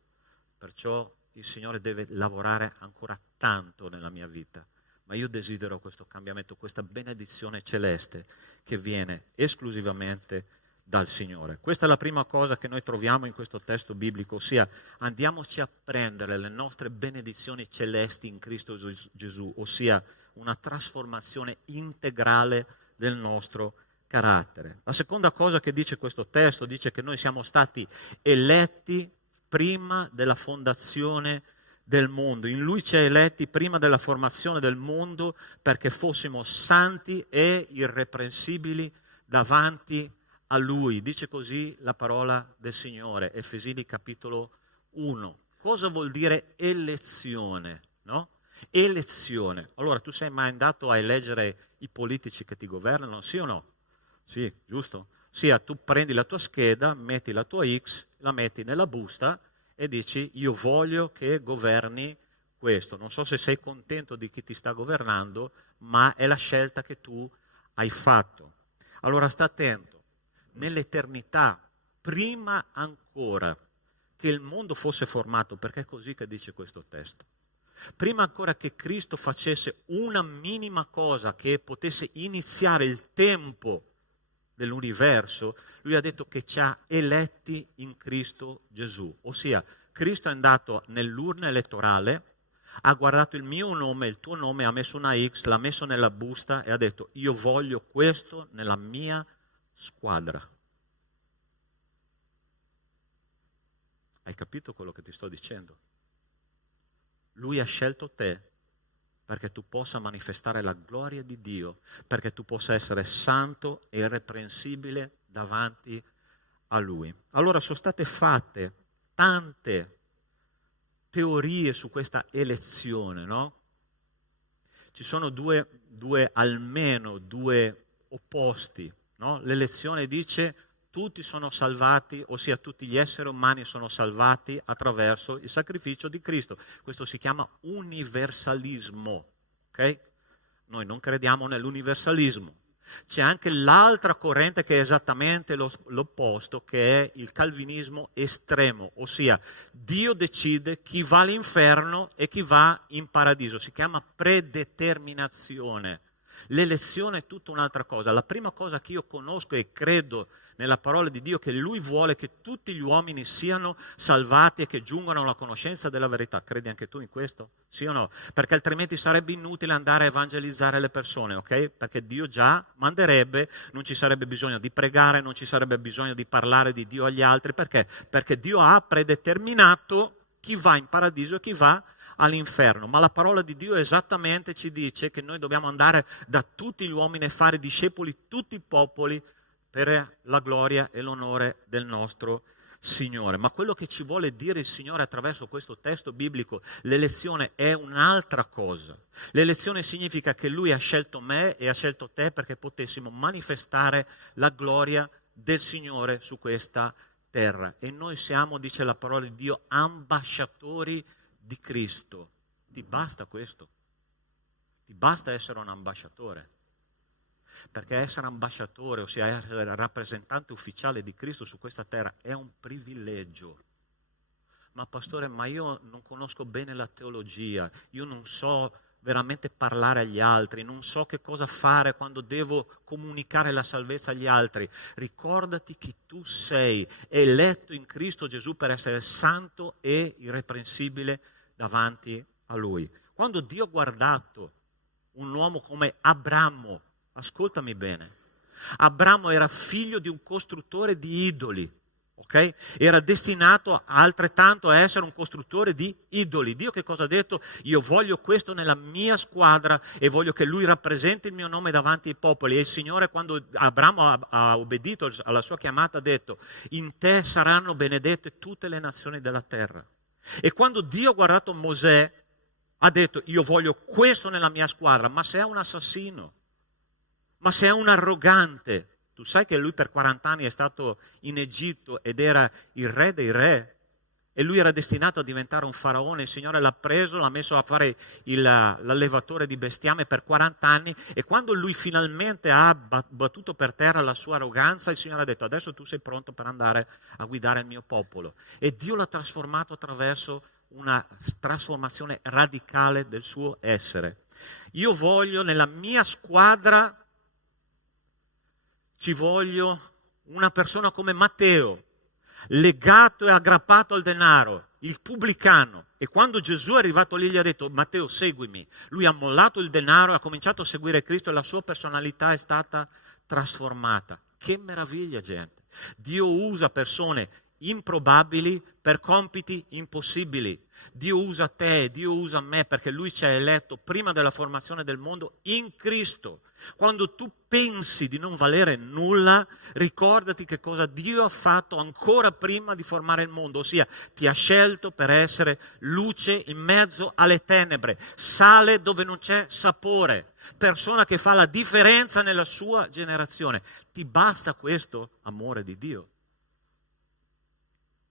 Perciò il Signore deve lavorare ancora tanto nella mia vita. Ma io desidero questo cambiamento, questa benedizione celeste che viene esclusivamente dal Signore. Questa è la prima cosa che noi troviamo in questo testo biblico, ossia andiamoci a prendere le nostre benedizioni celesti in Cristo Gesù, ossia una trasformazione integrale del nostro carattere. La seconda cosa che dice questo testo, dice che noi siamo stati eletti prima della fondazione del mondo. In Lui ci ha eletti prima della formazione del mondo perché fossimo santi e irreprensibili davanti a Lui. Dice così la parola del Signore, Efesini capitolo 1. Cosa vuol dire elezione? No? Elezione. Allora, tu sei mai andato a eleggere i politici che ti governano? Sì o no? Sì, giusto? Sì, tu prendi la tua scheda, metti la tua X, la metti nella busta e dici io voglio che governi questo. Non so se sei contento di chi ti sta governando, ma è la scelta che tu hai fatto. Allora sta attento, nell'eternità, prima ancora che il mondo fosse formato, perché è così che dice questo testo, prima ancora che Cristo facesse una minima cosa che potesse iniziare il tempo dell'universo, lui ha detto che ci ha eletti in Cristo Gesù. Ossia, Cristo è andato nell'urna elettorale, ha guardato il mio nome, il tuo nome, ha messo una X, l'ha messo nella busta e ha detto io voglio questo nella mia squadra. Hai capito quello che ti sto dicendo? Lui ha scelto te perché tu possa manifestare la gloria di Dio, perché tu possa essere santo e irreprensibile davanti a Lui. Allora sono state fatte tante teorie su questa elezione, no? Ci sono almeno due opposti, no? L'elezione dice tutti sono salvati, ossia tutti gli esseri umani sono salvati attraverso il sacrificio di Cristo. Questo si chiama universalismo, ok? Noi non crediamo nell'universalismo. C'è anche l'altra corrente che è esattamente l'opposto, che è il calvinismo estremo, ossia Dio decide chi va all'inferno e chi va in paradiso. Si chiama predeterminazione. L'elezione è tutta un'altra cosa. La prima cosa che io conosco e credo nella parola di Dio è che Lui vuole che tutti gli uomini siano salvati e che giungano alla conoscenza della verità. Credi anche tu in questo? Sì o no? Perché altrimenti sarebbe inutile andare a evangelizzare le persone, ok? Perché Dio già manderebbe, non ci sarebbe bisogno di pregare, non ci sarebbe bisogno di parlare di Dio agli altri. Perché? Perché Dio ha predeterminato chi va in paradiso e chi va all'inferno. Ma la parola di Dio esattamente ci dice che noi dobbiamo andare da tutti gli uomini e fare discepoli tutti i popoli per la gloria e l'onore del nostro Signore. Ma quello che ci vuole dire il Signore attraverso questo testo biblico, l'elezione è un'altra cosa. L'elezione significa che Lui ha scelto me e ha scelto te perché potessimo manifestare la gloria del Signore su questa terra. E noi siamo, dice la parola di Dio, ambasciatori di Cristo. Ti basta questo? Ti basta essere un ambasciatore? Perché essere ambasciatore, ossia essere rappresentante ufficiale di Cristo su questa terra, è un privilegio. Ma pastore, ma io non conosco bene la teologia, io non so veramente parlare agli altri, non so che cosa fare quando devo comunicare la salvezza agli altri. Ricordati chi tu sei, eletto in Cristo Gesù per essere santo e irreprensibile davanti a Lui. Quando Dio ha guardato un uomo come Abramo, ascoltami bene, Abramo era figlio di un costruttore di idoli, Okay? Era destinato altrettanto a essere un costruttore di idoli. Dio che cosa ha detto? Io voglio questo nella mia squadra e voglio che lui rappresenti il mio nome davanti ai popoli. E il Signore, quando Abramo ha obbedito alla sua chiamata, ha detto: in te saranno benedette tutte le nazioni della terra. E quando Dio ha guardato Mosè, ha detto: io voglio questo nella mia squadra. Ma se è un assassino, ma se è un arrogante, tu sai che lui per 40 anni è stato in Egitto ed era il re dei re e lui era destinato a diventare un faraone. Il Signore l'ha preso, l'ha messo a fare l'allevatore di bestiame per 40 anni e quando lui finalmente ha battuto per terra la sua arroganza, il Signore ha detto: adesso tu sei pronto per andare a guidare il mio popolo. E Dio l'ha trasformato attraverso una trasformazione radicale del suo essere. Io voglio nella mia squadra, ci voglio una persona come Matteo, legato e aggrappato al denaro, il pubblicano. E quando Gesù è arrivato lì gli ha detto: Matteo, seguimi. Lui ha mollato il denaro, ha cominciato a seguire Cristo e la sua personalità è stata trasformata. Che meraviglia, gente! Dio usa persone improbabili per compiti impossibili. Dio usa te, Dio usa me perché Lui ci ha eletto prima della formazione del mondo in Cristo. Quando tu pensi di non valere nulla, ricordati che cosa Dio ha fatto ancora prima di formare il mondo, ossia ti ha scelto per essere luce in mezzo alle tenebre, sale dove non c'è sapore, persona che fa la differenza nella sua generazione. Ti basta questo amore di Dio?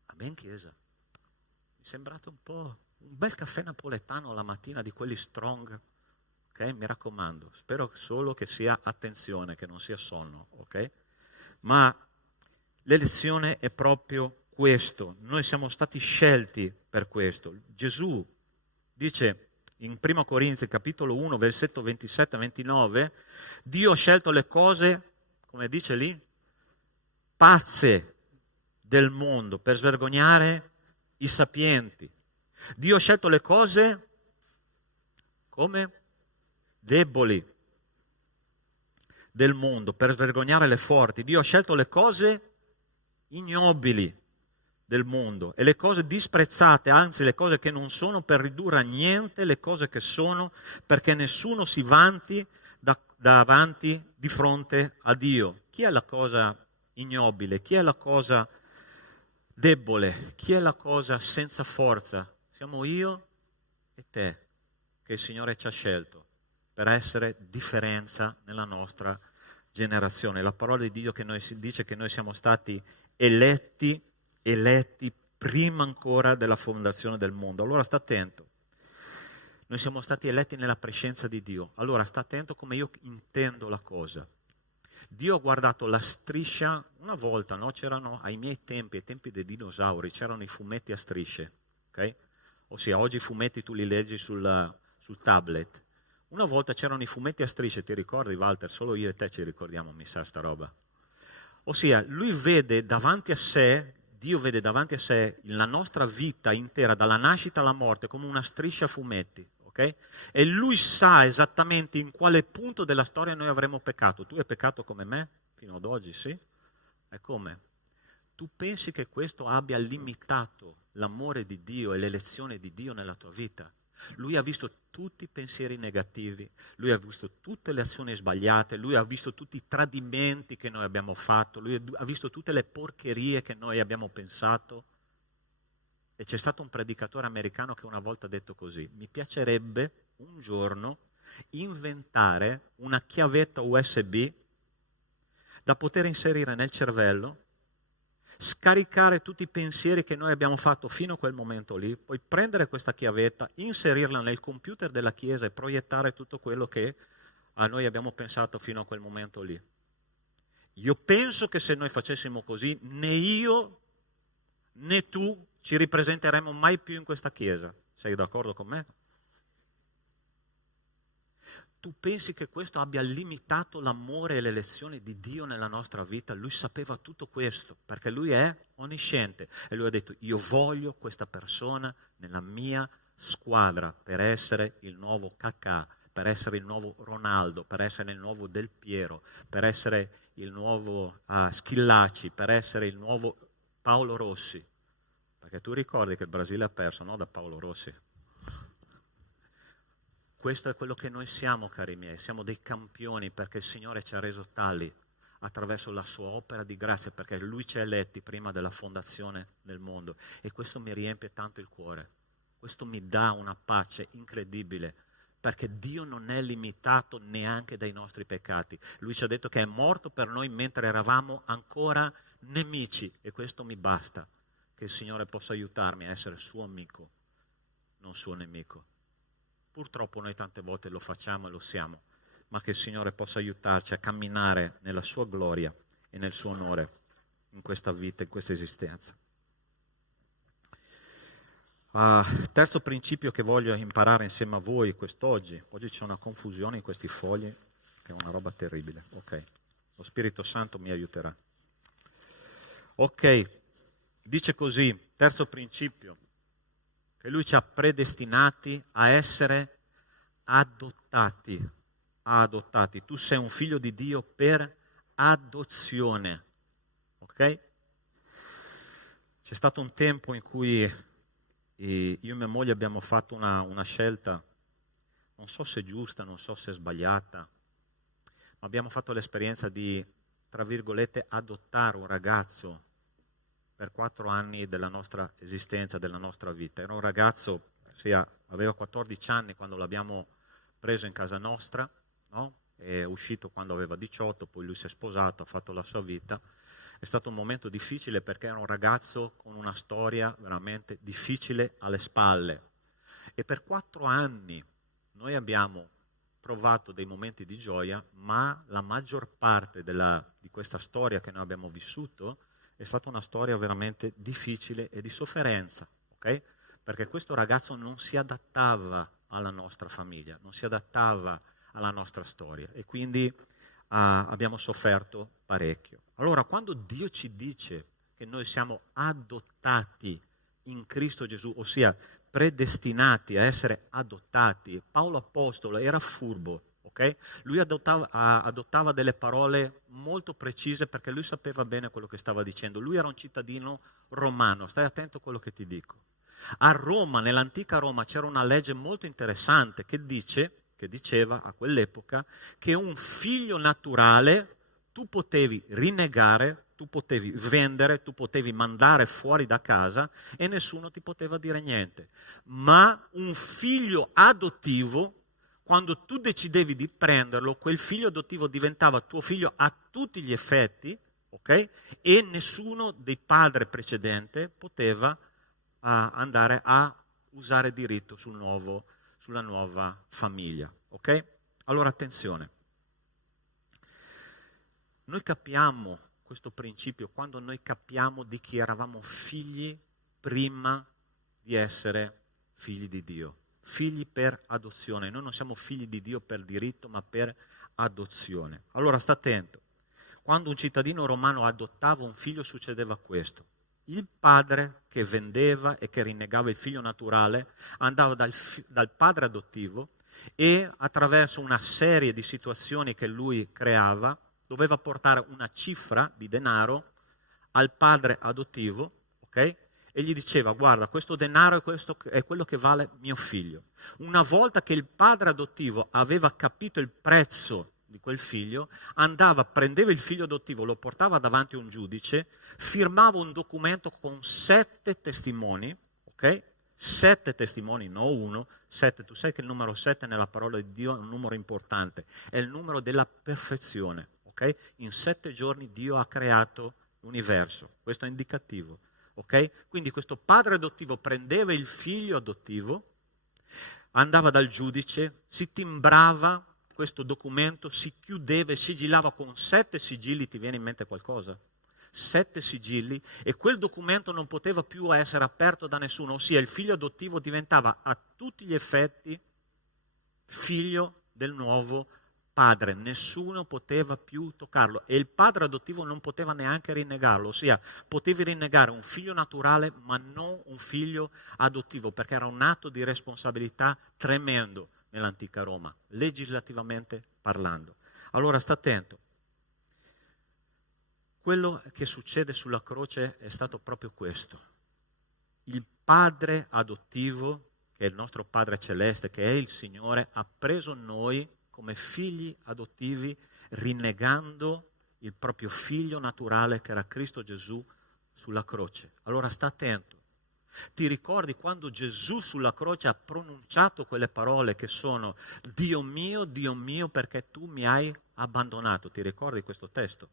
Amen, Chiesa. Mi sembrate un po' un bel caffè napoletano la mattina di quelli strong, ok? Mi raccomando, spero solo che sia attenzione, che non sia sonno, ok? Ma l'elezione è proprio questo, noi siamo stati scelti per questo. Gesù dice in 1 Corinzi capitolo 1 versetto 27-29, Dio ha scelto le cose, come dice lì, pazze del mondo per svergognare i sapienti. Dio ha scelto le cose come deboli del mondo per svergognare le forti. Dio ha scelto le cose ignobili del mondo e le cose disprezzate, anzi le cose che non sono, per ridurre a niente le cose che sono, perché nessuno si vanti davanti di fronte a Dio. Chi è la cosa ignobile? Chi è la cosa debole? Chi è la cosa senza forza? Siamo io e te, che il Signore ci ha scelto per essere differenza nella nostra generazione. La parola di Dio che noi si dice che noi siamo stati eletti prima ancora della fondazione del mondo. Allora sta attento. Noi siamo stati eletti nella prescenza di Dio. Allora sta attento come io intendo la cosa. Dio ha guardato la striscia, una volta, no? C'erano ai miei tempi, ai tempi dei dinosauri, c'erano i fumetti a strisce, ok? Ossia, oggi i fumetti tu li leggi sul tablet. Una volta c'erano i fumetti a strisce, ti ricordi, Walter? Solo io e te ci ricordiamo, mi sa, sta roba. Ossia, lui vede davanti a sé, Dio vede davanti a sé la nostra vita intera, dalla nascita alla morte, come una striscia a fumetti. Okay? E lui sa esattamente in quale punto della storia noi avremo peccato. Tu hai peccato come me fino ad oggi, sì? E come? Tu pensi che questo abbia limitato l'amore di Dio e l'elezione di Dio nella tua vita? Lui ha visto tutti i pensieri negativi, lui ha visto tutte le azioni sbagliate, lui ha visto tutti i tradimenti che noi abbiamo fatto, lui ha visto tutte le porcherie che noi abbiamo pensato. E c'è stato un predicatore americano che una volta ha detto così: mi piacerebbe un giorno inventare una chiavetta USB da poter inserire nel cervello, scaricare tutti i pensieri che noi abbiamo fatto fino a quel momento lì, poi prendere questa chiavetta, inserirla nel computer della Chiesa e proiettare tutto quello che a noi abbiamo pensato fino a quel momento lì. Io penso che se noi facessimo così, né io né tu ci ripresenteremo mai più in questa Chiesa. Sei d'accordo con me? Tu pensi che questo abbia limitato l'amore e l'elezione di Dio nella nostra vita? Lui sapeva tutto questo, perché lui è onnisciente. E lui ha detto: io voglio questa persona nella mia squadra per essere il nuovo Cacà, per essere il nuovo Ronaldo, per essere il nuovo Del Piero, per essere il nuovo Schillaci, per essere il nuovo Paolo Rossi, perché tu ricordi che il Brasile ha perso, no? Da Paolo Rossi. Questo è quello che noi siamo, cari miei, siamo dei campioni perché il Signore ci ha reso tali attraverso la sua opera di grazia, perché Lui ci ha eletti prima della fondazione del mondo, e questo mi riempie tanto il cuore, questo mi dà una pace incredibile, perché Dio non è limitato neanche dai nostri peccati. Lui ci ha detto che è morto per noi mentre eravamo ancora nemici, e questo mi basta, che il Signore possa aiutarmi a essere suo amico, non suo nemico. Purtroppo noi tante volte lo facciamo e lo siamo, ma che il Signore possa aiutarci a camminare nella sua gloria e nel suo onore in questa vita, in questa esistenza. Terzo principio che voglio imparare insieme a voi quest'oggi. Oggi c'è una confusione in questi fogli che è una roba terribile. Ok, lo Spirito Santo mi aiuterà. Ok, dice così, terzo principio, che Lui ci ha predestinati a essere adottati. Tu sei un figlio di Dio per adozione. Ok? C'è stato un tempo in cui io e mia moglie abbiamo fatto una scelta, non so se giusta, non so se sbagliata, ma abbiamo fatto l'esperienza di, tra virgolette, adottare un ragazzo per 4 anni della nostra esistenza, della nostra vita. Era un ragazzo, aveva 14 anni quando l'abbiamo preso in casa nostra, no? È uscito quando aveva 18, poi lui si è sposato, ha fatto la sua vita. È stato un momento difficile perché era un ragazzo con una storia veramente difficile alle spalle. E per 4 anni noi abbiamo provato dei momenti di gioia, ma la maggior parte di questa storia che noi abbiamo vissuto è stata una storia veramente difficile e di sofferenza, ok? Perché questo ragazzo non si adattava alla nostra famiglia, non si adattava alla nostra storia, e quindi abbiamo sofferto parecchio. Allora, quando Dio ci dice che noi siamo adottati in Cristo Gesù, ossia predestinati a essere adottati, Paolo Apostolo era furbo, ok? Lui adottava delle parole molto precise perché lui sapeva bene quello che stava dicendo. Lui era un cittadino romano, stai attento a quello che ti dico. A Roma, nell'antica Roma, c'era una legge molto interessante che diceva a quell'epoca che un figlio naturale tu potevi rinnegare, tu potevi vendere, tu potevi mandare fuori da casa e nessuno ti poteva dire niente. Ma un figlio adottivo, quando tu decidevi di prenderlo, quel figlio adottivo diventava tuo figlio a tutti gli effetti, ok? E nessuno dei padri precedenti poteva andare a usare diritto sulla nuova famiglia, ok? Allora attenzione, noi capiamo questo principio quando noi capiamo di chi eravamo figli prima di essere figli di Dio, figli per adozione. Noi non siamo figli di Dio per diritto, ma per adozione. Allora sta attento, quando un cittadino romano adottava un figlio succedeva questo. Il padre che vendeva e che rinnegava il figlio naturale andava dal padre adottivo e attraverso una serie di situazioni che lui creava doveva portare una cifra di denaro al padre adottivo, ok? E gli diceva: guarda, questo denaro è quello che vale mio figlio. Una volta che il padre adottivo aveva capito il prezzo di quel figlio, prendeva il figlio adottivo, lo portava davanti a un giudice, firmava un documento con 7 testimoni, ok? 7 testimoni, non 1, 7. Tu sai che il numero 7 nella parola di Dio è un numero importante, è il numero della perfezione, ok? In 7 giorni Dio ha creato l'universo, questo è indicativo, ok? Quindi questo padre adottivo prendeva il figlio adottivo, andava dal giudice, si timbrava questo documento, si chiudeva e sigillava con 7 sigilli. Ti viene in mente qualcosa? 7 sigilli, e quel documento non poteva più essere aperto da nessuno, ossia il figlio adottivo diventava a tutti gli effetti figlio del nuovo padre, nessuno poteva più toccarlo e il padre adottivo non poteva neanche rinnegarlo, ossia potevi rinnegare un figlio naturale ma non un figlio adottivo, perché era un atto di responsabilità tremendo nell'antica Roma, legislativamente parlando. Allora sta attento. quello che succede sulla croce è stato proprio questo. Il padre adottivo, che è il nostro Padre Celeste, che è il Signore, ha preso noi come figli adottivi, rinnegando il proprio figlio naturale che era Cristo Gesù sulla croce. Allora sta attento. Ti ricordi quando Gesù sulla croce ha pronunciato quelle parole che sono Dio mio, perché tu mi hai abbandonato? Ti ricordi questo testo?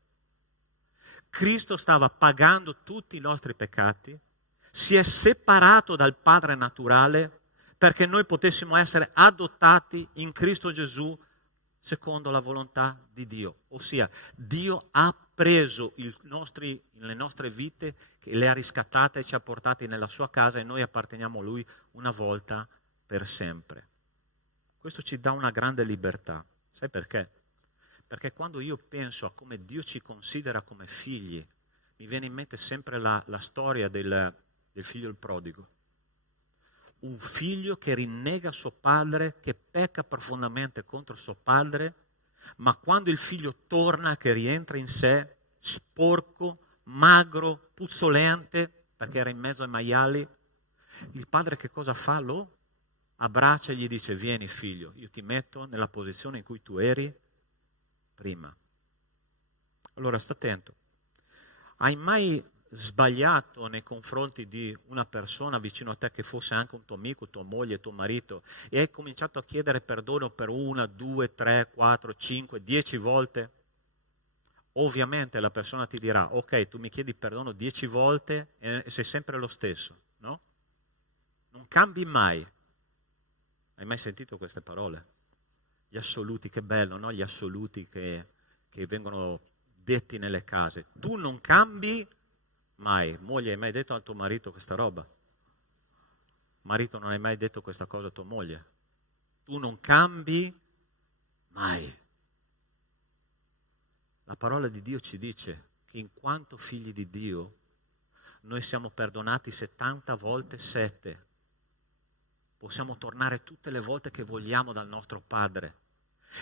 Cristo stava pagando tutti i nostri peccati, si è separato dal Padre naturale perché noi potessimo essere adottati in Cristo Gesù secondo la volontà di Dio. Ossia, Dio ha preso le nostre vite, le ha riscattate e ci ha portati nella sua casa e noi apparteniamo a Lui una volta per sempre. Questo ci dà una grande libertà. Sai perché? Perché quando io penso a come Dio ci considera come figli, mi viene in mente sempre la storia del figlio il prodigo. Un figlio che rinnega suo padre, che pecca profondamente contro suo padre, ma quando il figlio torna, che rientra in sé, sporco, magro, puzzolente, perché era in mezzo ai maiali, il padre che cosa fa? Lo abbraccia e gli dice: vieni figlio, io ti metto nella posizione in cui tu eri prima. Allora sta attento. Hai mai sbagliato nei confronti di una persona vicino a te, che fosse anche un tuo amico, tua moglie, tuo marito, e hai cominciato a chiedere perdono per 1, 2, 3, 4, 5, 10 volte? Ovviamente la persona ti dirà: ok, tu mi chiedi perdono 10 volte e sei sempre lo stesso, no? Non cambi mai. Hai mai sentito queste parole? Gli assoluti, che bello, no? Gli assoluti che vengono detti nelle case. Tu non cambi mai. Moglie, hai mai detto al tuo marito questa roba? Marito, non hai mai detto questa cosa a tua moglie? Tu non cambi mai. La parola di Dio ci dice che in quanto figli di Dio noi siamo perdonati 70 volte 7. Possiamo tornare tutte le volte che vogliamo dal nostro Padre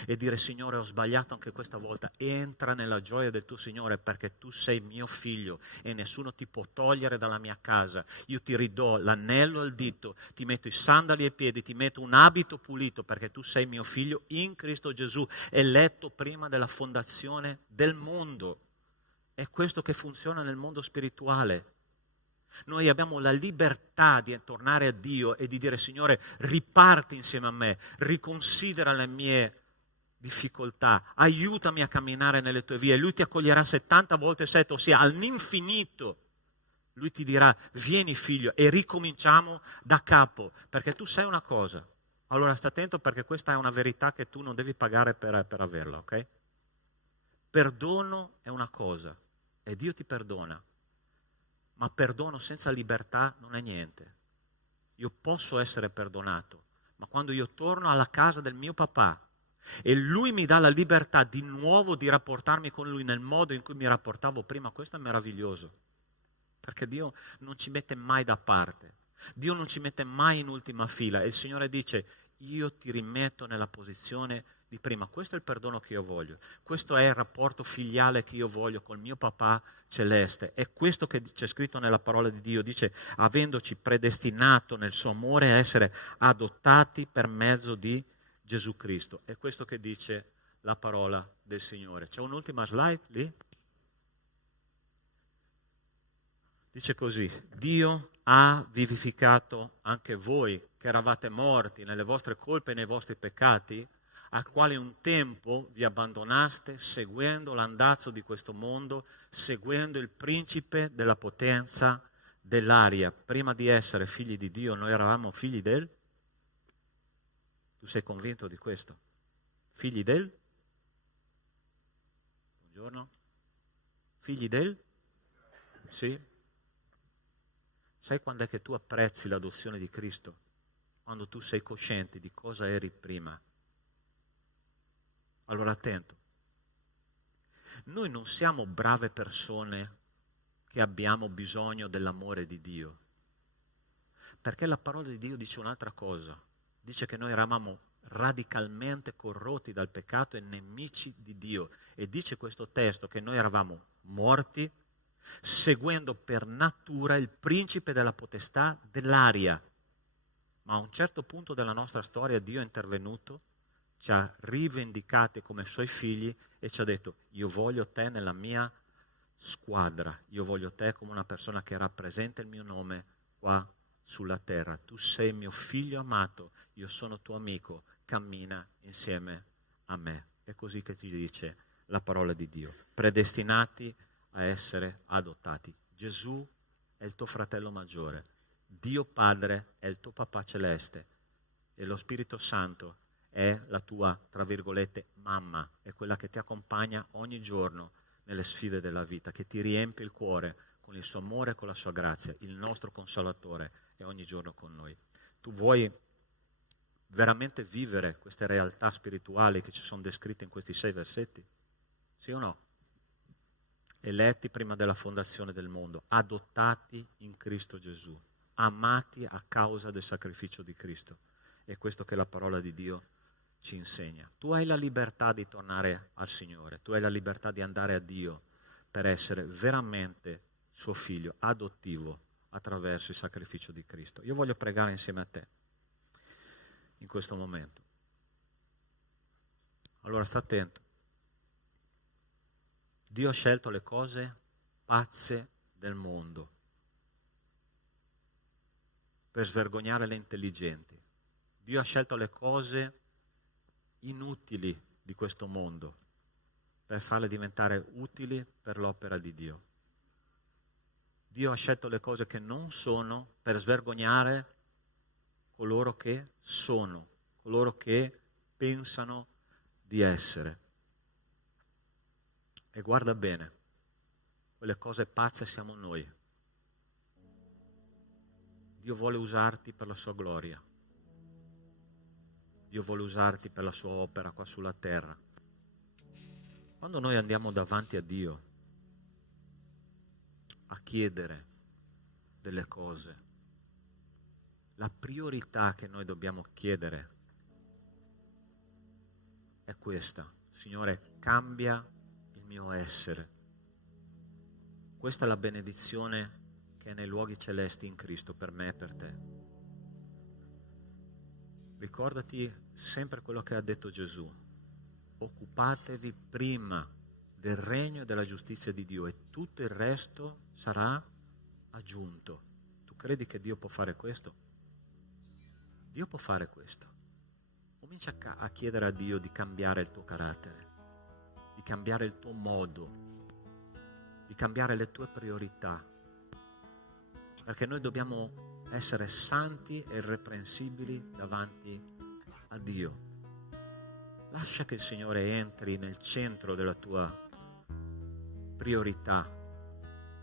e dire: Signore, ho sbagliato anche questa volta. Entra nella gioia del tuo Signore, perché tu sei mio figlio e nessuno ti può togliere dalla mia casa. Io ti ridò l'anello al dito, ti metto i sandali ai piedi, ti metto un abito pulito, perché tu sei mio figlio in Cristo Gesù, eletto prima della fondazione del mondo. È questo che funziona nel mondo spirituale. Noi abbiamo la libertà di tornare a Dio e di dire: Signore, riparti insieme a me, riconsidera le mie difficoltà, aiutami a camminare nelle tue vie. Lui ti accoglierà 70 volte 7, ossia all'infinito. Lui ti dirà: vieni figlio, e ricominciamo da capo, perché tu sai una cosa. Allora sta attento, perché questa è una verità che tu non devi pagare per averla, ok? Perdono è una cosa e Dio ti perdona, ma perdono senza libertà non è niente. Io posso essere perdonato, ma quando io torno alla casa del mio papà e Lui mi dà la libertà di nuovo di rapportarmi con Lui nel modo in cui mi rapportavo prima, questo è meraviglioso, perché Dio non ci mette mai da parte, Dio non ci mette mai in ultima fila, e il Signore dice: io ti rimetto nella posizione di prima. Questo è il perdono che io voglio, questo è il rapporto filiale che io voglio col mio papà celeste. È questo che c'è scritto nella parola di Dio, dice: avendoci predestinato nel suo amore a essere adottati per mezzo di Gesù Cristo. È questo che dice la parola del Signore. C'è un'ultima slide lì? Dice così: Dio ha vivificato anche voi che eravate morti nelle vostre colpe e nei vostri peccati, a quali un tempo vi abbandonaste seguendo l'andazzo di questo mondo, seguendo il principe della potenza dell'aria. Prima di essere figli di Dio noi eravamo figli del... Tu sei convinto di questo? Figli del? Buongiorno. Figli del? Sì. Sai quando è che tu apprezzi l'adozione di Cristo? Quando tu sei cosciente di cosa eri prima. Allora attento. Noi non siamo brave persone che abbiamo bisogno dell'amore di Dio. Perché la parola di Dio dice un'altra cosa. Dice che noi eravamo radicalmente corrotti dal peccato e nemici di Dio. E dice questo testo che noi eravamo morti, seguendo per natura il principe della potestà dell'aria. Ma a un certo punto della nostra storia Dio è intervenuto, ci ha rivendicati come suoi figli e ci ha detto: io voglio te nella mia squadra, io voglio te come una persona che rappresenta il mio nome qua sulla terra. Tu sei mio figlio amato, io sono tuo amico, cammina insieme a me. È così che ti dice la parola di Dio. Predestinati a essere adottati. Gesù è il tuo fratello maggiore, Dio Padre è il tuo papà celeste e lo Spirito Santo è la tua, tra virgolette, mamma, è quella che ti accompagna ogni giorno nelle sfide della vita, che ti riempie il cuore con il suo amore e con la sua grazia. Il nostro Consolatore è ogni giorno con noi. Tu vuoi veramente vivere queste realtà spirituali che ci sono descritte in questi 6 versetti? Sì o no? Eletti prima della fondazione del mondo, adottati in Cristo Gesù, amati a causa del sacrificio di Cristo. È questo che la parola di Dio ci insegna. Tu hai la libertà di tornare al Signore, tu hai la libertà di andare a Dio per essere veramente suo figlio adottivo attraverso il sacrificio di Cristo. Io voglio pregare insieme a te in questo momento. Allora sta attento. Dio ha scelto le cose pazze del mondo per svergognare le intelligenti. Dio ha scelto le cose inutili di questo mondo per farle diventare utili per l'opera di Dio. Dio ha scelto le cose che non sono per svergognare coloro che sono, coloro che pensano di essere. E guarda bene, quelle cose pazze siamo noi. Dio vuole usarti per la sua gloria. Dio vuole usarti per la sua opera qua sulla terra. Quando noi andiamo davanti a Dio a chiedere delle cose, la priorità che noi dobbiamo chiedere è questa: Signore, cambia il mio essere. Questa è la benedizione che è nei luoghi celesti in Cristo per me e per te. Ricordati sempre quello che ha detto Gesù: occupatevi prima del regno e della giustizia di Dio e tutto il resto sarà aggiunto. Tu credi che Dio può fare questo? Dio può fare questo. Comincia a chiedere a Dio di cambiare il tuo carattere, di cambiare il tuo modo, di cambiare le tue priorità, perché noi dobbiamo essere santi e irreprensibili davanti a Dio. Lascia che il Signore entri nel centro della tua priorità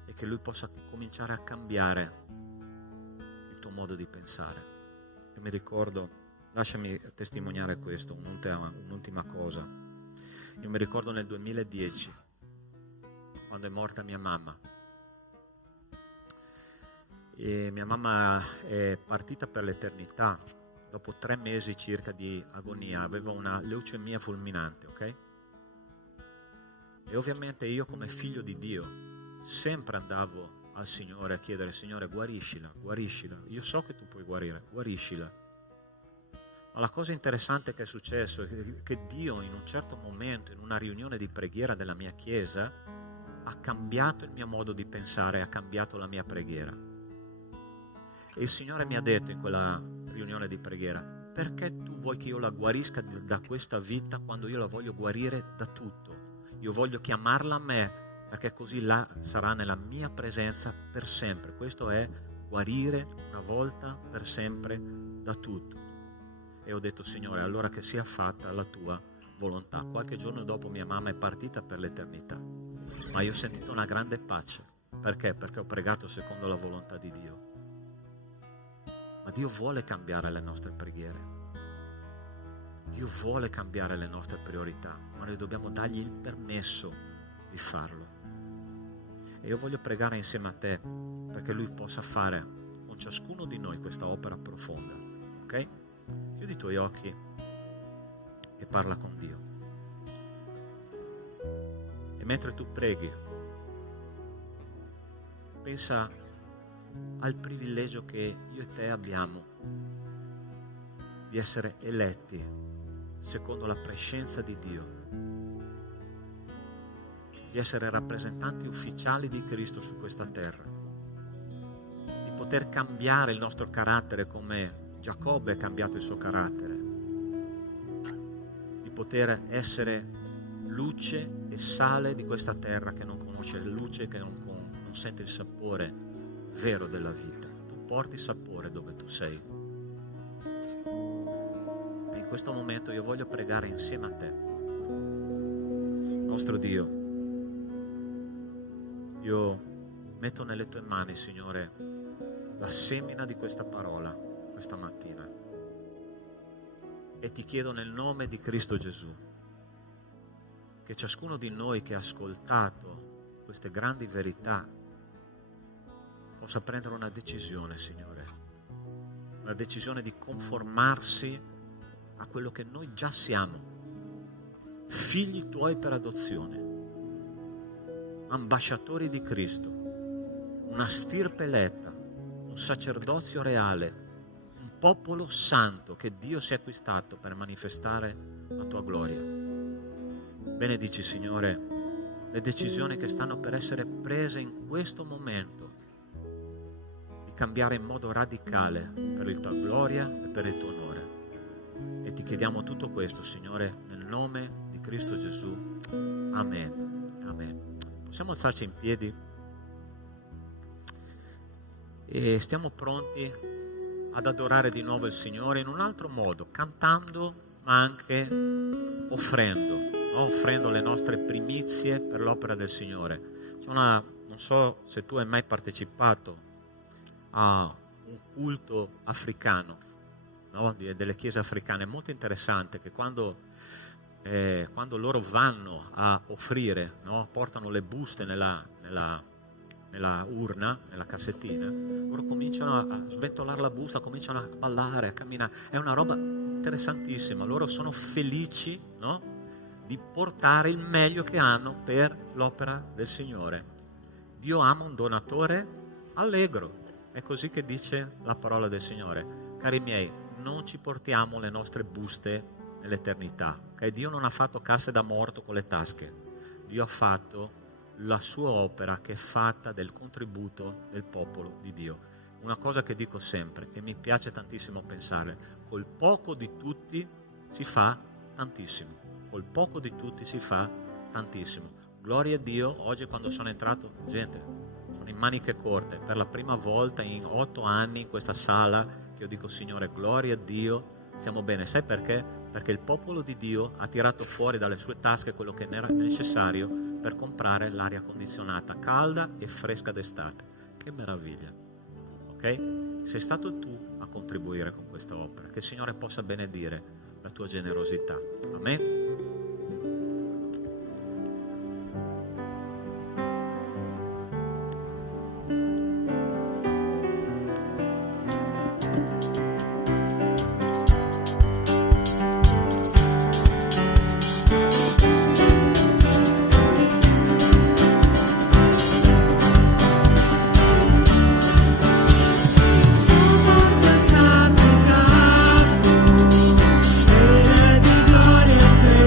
e che Lui possa cominciare a cambiare il tuo modo di pensare. Io mi ricordo, lasciami testimoniare questo, un'ultima cosa. Io mi ricordo nel 2010, quando è morta mia mamma. E mia mamma è partita per l'eternità dopo 3 mesi circa di agonia. Aveva una leucemia fulminante, ok? E ovviamente io, come figlio di Dio, sempre andavo al Signore a chiedere: Signore, guariscila, guariscila. Io so che tu puoi guarire, guariscila. Ma la cosa interessante che è successo è che Dio, in un certo momento, in una riunione di preghiera della mia chiesa, ha cambiato il mio modo di pensare, ha cambiato la mia preghiera. E il Signore mi ha detto in quella riunione di preghiera: perché tu vuoi che io la guarisca da questa vita quando io la voglio guarire da tutto? Io voglio chiamarla a me, perché così là sarà nella mia presenza per sempre. Questo è guarire una volta per sempre da tutto. E ho detto: Signore, allora che sia fatta la tua volontà. Qualche giorno dopo mia mamma è partita per l'eternità, ma io ho sentito una grande pace. Perché? Perché ho pregato secondo la volontà di Dio. Ma Dio vuole cambiare le nostre preghiere. Dio vuole cambiare le nostre priorità, ma noi dobbiamo dargli il permesso di farlo. E io voglio pregare insieme a te perché Lui possa fare con ciascuno di noi questa opera profonda. Ok? Chiudi i tuoi occhi e parla con Dio. E mentre tu preghi, pensa al privilegio che io e te abbiamo di essere eletti secondo la prescienza di Dio, di essere rappresentanti ufficiali di Cristo su questa terra, di poter cambiare il nostro carattere come Giacobbe ha cambiato il suo carattere, di poter essere luce e sale di questa terra che non conosce luce, che non sente il sapore vero della vita. Tu porti sapore dove tu sei. E in questo momento io voglio pregare insieme a te. Nostro Dio, io metto nelle tue mani, Signore, la semina di questa parola questa mattina e ti chiedo nel nome di Cristo Gesù che ciascuno di noi che ha ascoltato queste grandi verità possa prendere una decisione, Signore, una decisione di conformarsi a quello che noi già siamo, figli tuoi per adozione, ambasciatori di Cristo, una stirpe eletta, un sacerdozio reale, un popolo santo che Dio si è acquistato per manifestare la tua gloria. Benedici, Signore, le decisioni che stanno per essere prese in questo momento di cambiare in modo radicale per la tua gloria e per il tuo onore. E ti chiediamo tutto questo, Signore, nel nome di Cristo Gesù. Amen. Amen. Possiamo alzarci in piedi e stiamo pronti ad adorare di nuovo il Signore in un altro modo, cantando ma anche offrendo, no? Offrendo le nostre primizie per l'opera del Signore. Non so se tu hai mai partecipato a un culto africano, no? Delle chiese africane. È molto interessante che quando loro vanno a offrire, no? Portano le buste nella urna, nella cassettina, loro cominciano a sventolare la busta, cominciano a ballare, a camminare. È una roba interessantissima. Loro sono felici, no? Di portare il meglio che hanno per l'opera del Signore. Dio ama un donatore allegro. È così che dice la parola del Signore. Cari miei, non ci portiamo le nostre buste nell'eternità, okay? Dio non ha fatto casse da morto con le tasche. Dio ha fatto la sua opera che è fatta del contributo del popolo di Dio. Una cosa che dico sempre e mi piace tantissimo pensare: col poco di tutti si fa tantissimo. Col poco di tutti si fa tantissimo. Gloria a Dio. Oggi quando sono entrato, gente, sono in maniche corte per la prima volta in 8 anni in questa sala, che io dico: Signore, gloria a Dio, stiamo bene. Sai perché? Perché il popolo di Dio ha tirato fuori dalle sue tasche quello che era necessario per comprare l'aria condizionata calda e fresca d'estate. Che meraviglia, ok? Sei stato tu a contribuire con questa opera. Che il Signore possa benedire la tua generosità. Amen. Gloria a te.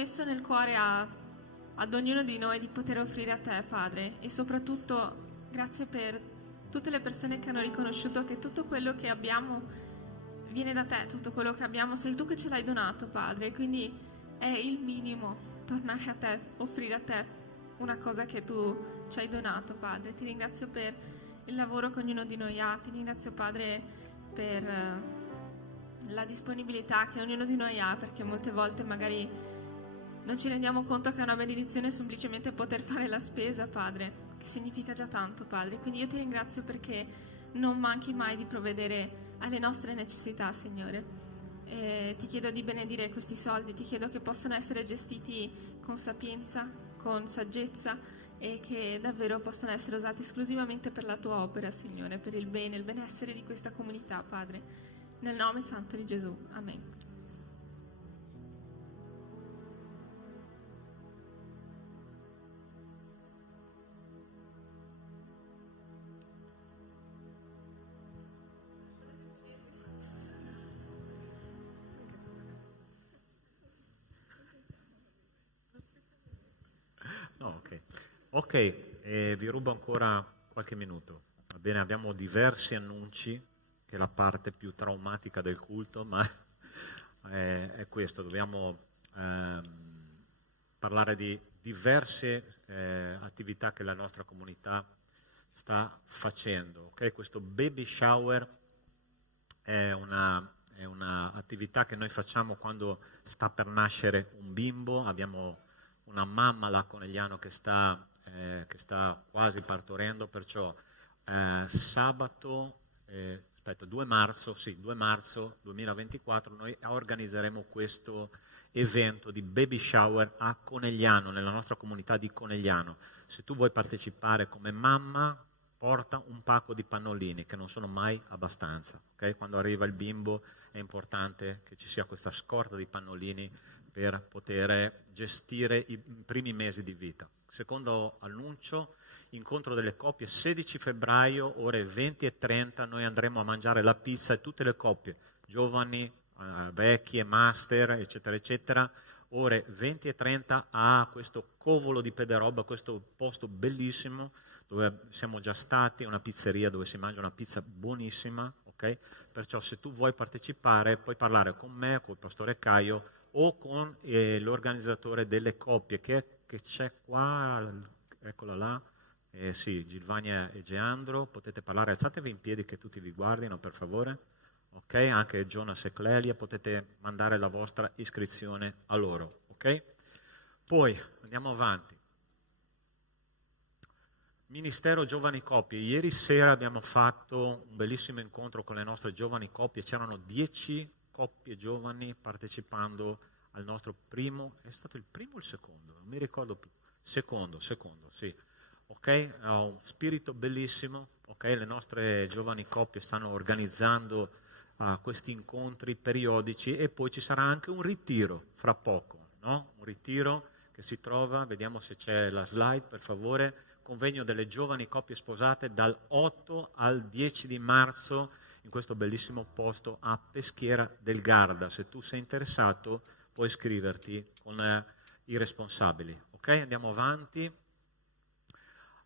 messo nel cuore ad ognuno di noi di poter offrire a te, Padre, e soprattutto grazie per tutte le persone che hanno riconosciuto che tutto quello che abbiamo viene da te, tutto quello che abbiamo sei tu che ce l'hai donato, Padre, quindi è il minimo tornare a te, offrire a te una cosa che tu ci hai donato, Padre. Ti ringrazio per il lavoro che ognuno di noi ha, ti ringrazio, Padre, per la disponibilità che ognuno di noi ha, perché molte volte magari non ci rendiamo conto che è una benedizione semplicemente poter fare la spesa, Padre, che significa già tanto, Padre. Quindi io ti ringrazio perché non manchi mai di provvedere alle nostre necessità, Signore. E ti chiedo di benedire questi soldi, ti chiedo che possano essere gestiti con sapienza, con saggezza e che davvero possano essere usati esclusivamente per la tua opera, Signore, per il bene, il benessere di questa comunità, Padre. Nel nome santo di Gesù. Amen. No, ok, vi rubo ancora qualche minuto. Va bene, abbiamo diversi annunci, che è la parte più traumatica del culto, ma è questo, dobbiamo parlare di diverse attività che la nostra comunità sta facendo. Okay? Questo baby shower è una attività che noi facciamo quando sta per nascere un bimbo. Abbiamo una mamma là Conegliano che sta quasi partorendo, perciò sabato 2 marzo 2024 noi organizzeremo questo evento di baby shower a Conegliano, nella nostra comunità di Conegliano. Se tu vuoi partecipare come mamma, porta un pacco di pannolini, che non sono mai abbastanza. Okay? Quando arriva il bimbo è importante che ci sia questa scorta di pannolini per poter gestire i primi mesi di vita. Secondo annuncio, incontro delle coppie, 16 febbraio, ore 20:30, noi andremo a mangiare la pizza e tutte le coppie, giovani, vecchie, master, eccetera, eccetera, ore 20:30 a questo Covolo di Pederobba, questo posto bellissimo dove siamo già stati, una pizzeria dove si mangia una pizza buonissima, ok? Perciò se tu vuoi partecipare puoi parlare con me, col pastore Caio o con l'organizzatore delle coppie che c'è qua, eccola là, sì, Gilvania e Geandro, potete parlare, alzatevi in piedi che tutti vi guardino per favore, ok? Anche Jonas e Clelia, potete mandare la vostra iscrizione a loro, ok? Poi andiamo avanti. Ministero Giovani Coppie, ieri sera abbiamo fatto un bellissimo incontro con le nostre giovani coppie, c'erano 10 coppie giovani partecipando al nostro primo, è stato il primo o il secondo? Non mi ricordo più, secondo, sì, ok? Un spirito bellissimo, ok? Le nostre giovani coppie stanno organizzando questi incontri periodici e poi ci sarà anche un ritiro fra poco, no? Un ritiro che si trova, vediamo se c'è la slide per favore, convegno delle giovani coppie sposate dal 8 al 10 di marzo in questo bellissimo posto a Peschiera del Garda. Se tu sei interessato puoi iscriverti con i responsabili. Ok, andiamo avanti.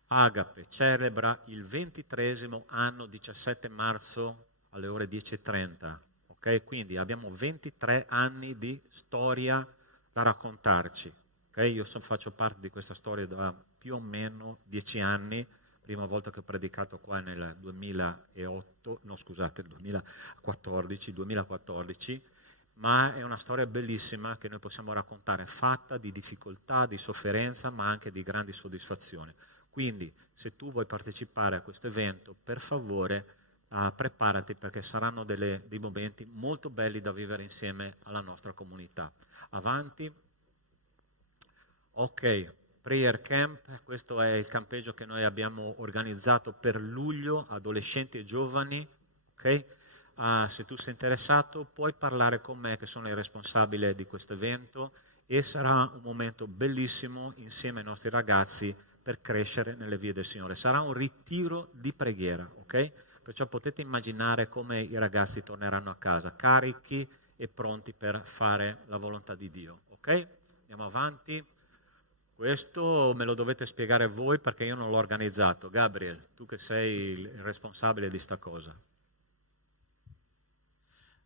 Agape celebra il 23° anno, 17 marzo alle ore 10:30. Ok, quindi abbiamo 23 anni di storia da raccontarci. Okay? Io faccio parte di questa storia da più o meno 10 anni. Prima volta che ho predicato qua nel 2014, ma è una storia bellissima che noi possiamo raccontare, fatta di difficoltà, di sofferenza, ma anche di grandi soddisfazioni. Quindi, se tu vuoi partecipare a questo evento, per favore preparati, perché saranno dei momenti molto belli da vivere insieme alla nostra comunità. Avanti. Ok. Prayer Camp, questo è il campeggio che noi abbiamo organizzato per luglio, adolescenti e giovani, ok? Se tu sei interessato puoi parlare con me che sono il responsabile di questo evento e sarà un momento bellissimo insieme ai nostri ragazzi per crescere nelle vie del Signore. Sarà un ritiro di preghiera, ok? Perciò potete immaginare come i ragazzi torneranno a casa carichi e pronti per fare la volontà di Dio, ok? Andiamo avanti. Questo me lo dovete spiegare voi perché io non l'ho organizzato. Gabriel, tu che sei il responsabile di sta cosa.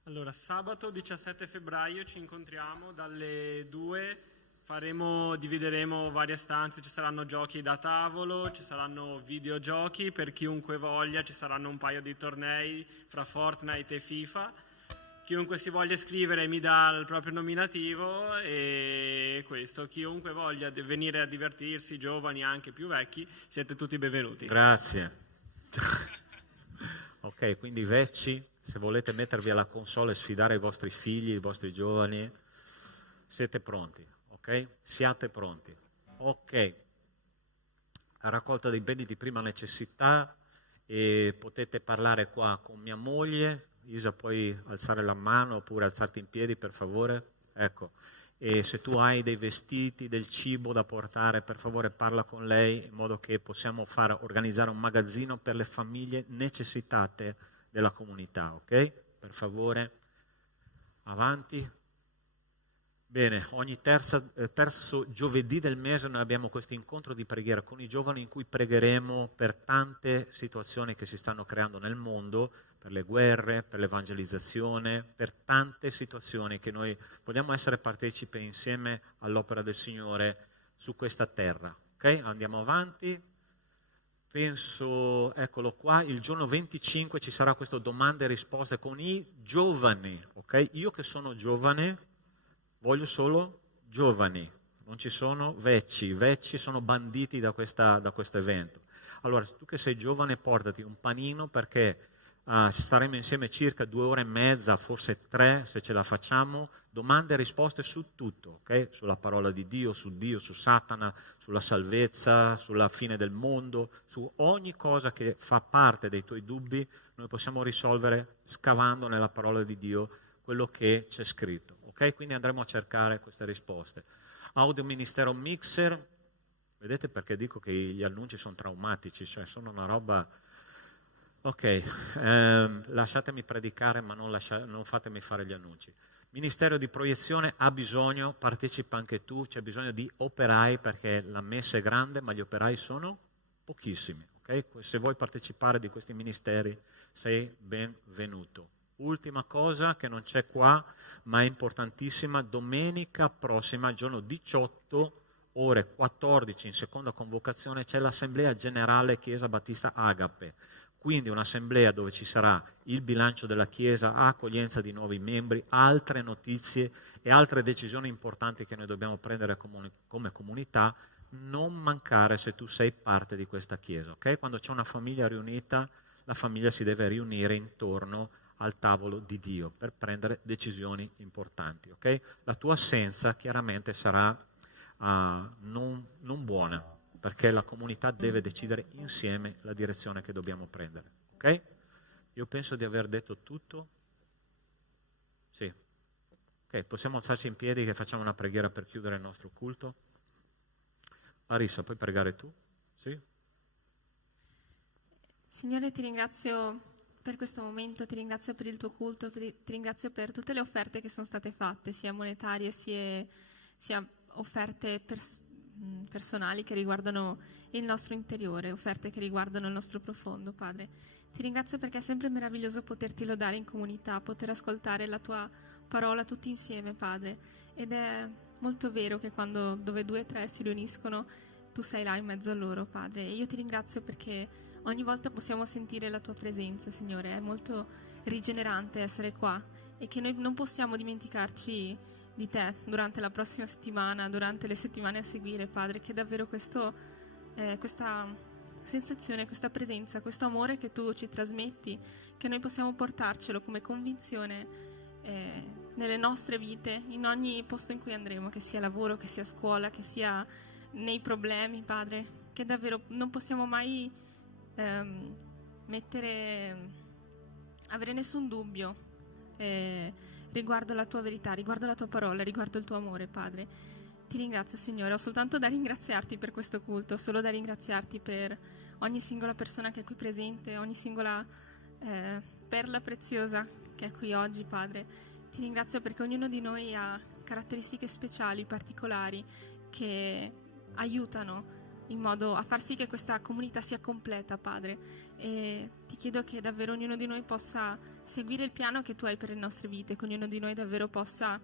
Allora, sabato 17 febbraio ci incontriamo dalle 2, divideremo varie stanze, ci saranno giochi da tavolo, ci saranno videogiochi per chiunque voglia, ci saranno un paio di tornei fra Fortnite e FIFA. Chiunque si voglia iscrivere mi dà il proprio nominativo e questo, chiunque voglia venire a divertirsi, giovani anche più vecchi, siete tutti benvenuti. Grazie. Ok, quindi vecchi, se volete mettervi alla console e sfidare i vostri figli, i vostri giovani, siete pronti, ok? Siate pronti. Ok, raccolta dei beni di prima necessità e potete parlare qua con mia moglie. Isa, puoi alzare la mano oppure alzarti in piedi, per favore? Ecco. E se tu hai dei vestiti, del cibo da portare, per favore parla con lei in modo che possiamo organizzare un magazzino per le famiglie necessitate della comunità, ok? Per favore, avanti. Bene, ogni terzo giovedì del mese noi abbiamo questo incontro di preghiera con i giovani in cui pregheremo per tante situazioni che si stanno creando nel mondo, per le guerre, per l'evangelizzazione, per tante situazioni che noi vogliamo essere partecipi insieme all'opera del Signore su questa terra. Ok? Andiamo avanti. Penso, eccolo qua, il giorno 25 ci sarà questo domande e risposte con i giovani. Ok? Io che sono giovane voglio solo giovani, non ci sono vecchi. Vecchi sono banditi da questo evento. Allora, tu che sei giovane, portati un panino perché staremo insieme circa 2 ore e mezza, forse 3 se ce la facciamo, domande e risposte su tutto, ok? Sulla parola di Dio, su Satana, sulla salvezza, sulla fine del mondo, su ogni cosa che fa parte dei tuoi dubbi, noi possiamo risolvere scavando nella parola di Dio quello che c'è scritto. Okay? Quindi andremo a cercare queste risposte. Audio Ministero Mixer, vedete perché dico che gli annunci sono traumatici, cioè sono una roba... Ok, lasciatemi predicare ma non fatemi fare gli annunci. Ministero di Proiezione ha bisogno, partecipa anche tu, c'è bisogno di operai perché la messa è grande ma gli operai sono pochissimi. Okay? Se vuoi partecipare di questi ministeri sei benvenuto. Ultima cosa che non c'è qua, ma è importantissima, domenica prossima, giorno 18, ore 14, in seconda convocazione, c'è l'Assemblea Generale Chiesa Battista Agape. Quindi un'assemblea dove ci sarà il bilancio della Chiesa, accoglienza di nuovi membri, altre notizie e altre decisioni importanti che noi dobbiamo prendere come comunità. Non mancare se tu sei parte di questa Chiesa. Okay? Quando c'è una famiglia riunita, la famiglia si deve riunire intorno al tavolo di Dio per prendere decisioni importanti. Okay? La tua assenza chiaramente sarà non buona, perché la comunità deve decidere insieme la direzione che dobbiamo prendere. Ok? Io penso di aver detto tutto. Sì. Ok, possiamo alzarci in piedi che facciamo una preghiera per chiudere il nostro culto. Larissa, puoi pregare tu? Sì? Signore, ti ringrazio per questo momento, ti ringrazio per il tuo culto, ti ringrazio per tutte le offerte che sono state fatte, sia monetarie sia offerte personali che riguardano il nostro interiore, offerte che riguardano il nostro profondo, Padre. Ti ringrazio perché è sempre meraviglioso poterti lodare in comunità, poter ascoltare la tua parola tutti insieme, Padre. Ed è molto vero che dove 2 o 3 si riuniscono, tu sei là in mezzo a loro, Padre. E io ti ringrazio perché ogni volta possiamo sentire la tua presenza, Signore. È molto rigenerante essere qua e che noi non possiamo dimenticarci di te durante la prossima settimana, durante le settimane a seguire, Padre, che davvero questa sensazione, questa presenza, questo amore che tu ci trasmetti, che noi possiamo portarcelo come convinzione nelle nostre vite, in ogni posto in cui andremo, che sia lavoro, che sia scuola, che sia nei problemi, Padre, che davvero non possiamo mai avere nessun dubbio riguardo la tua verità, riguardo la tua parola, riguardo il tuo amore, Padre. Ti ringrazio, Signore, ho soltanto da ringraziarti per questo culto, solo da ringraziarti per ogni singola persona che è qui presente, ogni singola perla preziosa che è qui oggi, Padre. Ti ringrazio perché ognuno di noi ha caratteristiche speciali, particolari, che aiutano in modo a far sì che questa comunità sia completa, Padre. E ti chiedo che davvero ognuno di noi possa seguire il piano che tu hai per le nostre vite, che ognuno di noi davvero possa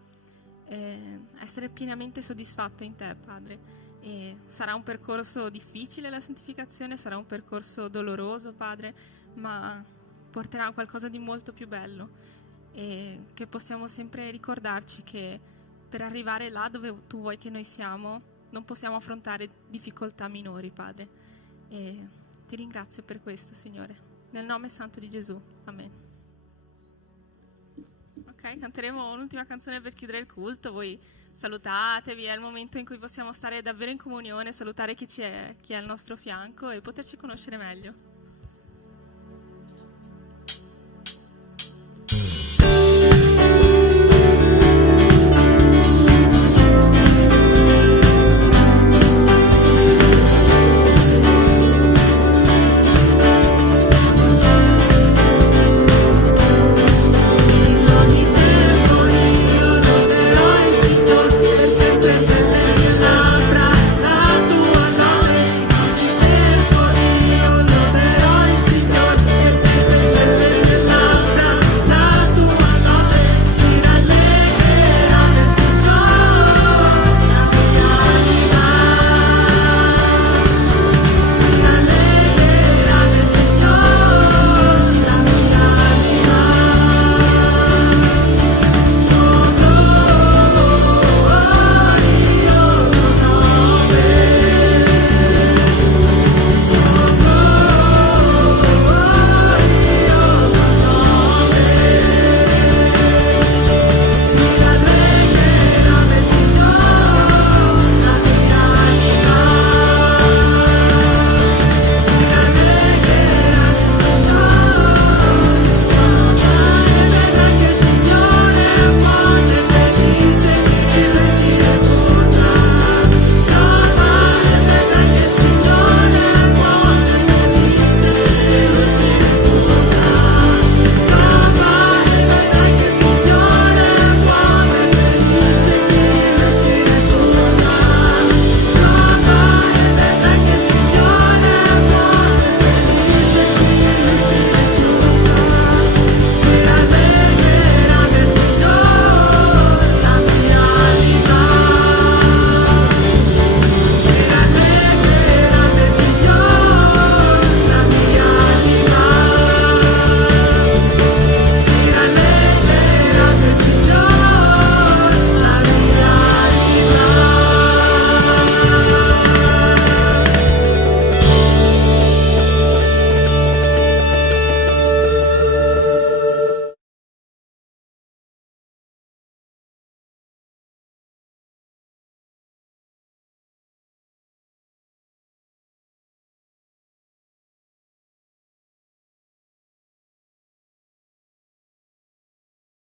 essere pienamente soddisfatto in te, Padre. E sarà un percorso difficile la santificazione, sarà un percorso doloroso, Padre, ma porterà a qualcosa di molto più bello, e che possiamo sempre ricordarci che per arrivare là dove tu vuoi che noi siamo non possiamo affrontare difficoltà minori, Padre. E ti ringrazio per questo, Signore, nel nome santo di Gesù, amen. Ok, canteremo un'ultima canzone per chiudere il culto. Voi salutatevi, è il momento in cui possiamo stare davvero in comunione, salutare chi è al nostro fianco e poterci conoscere meglio.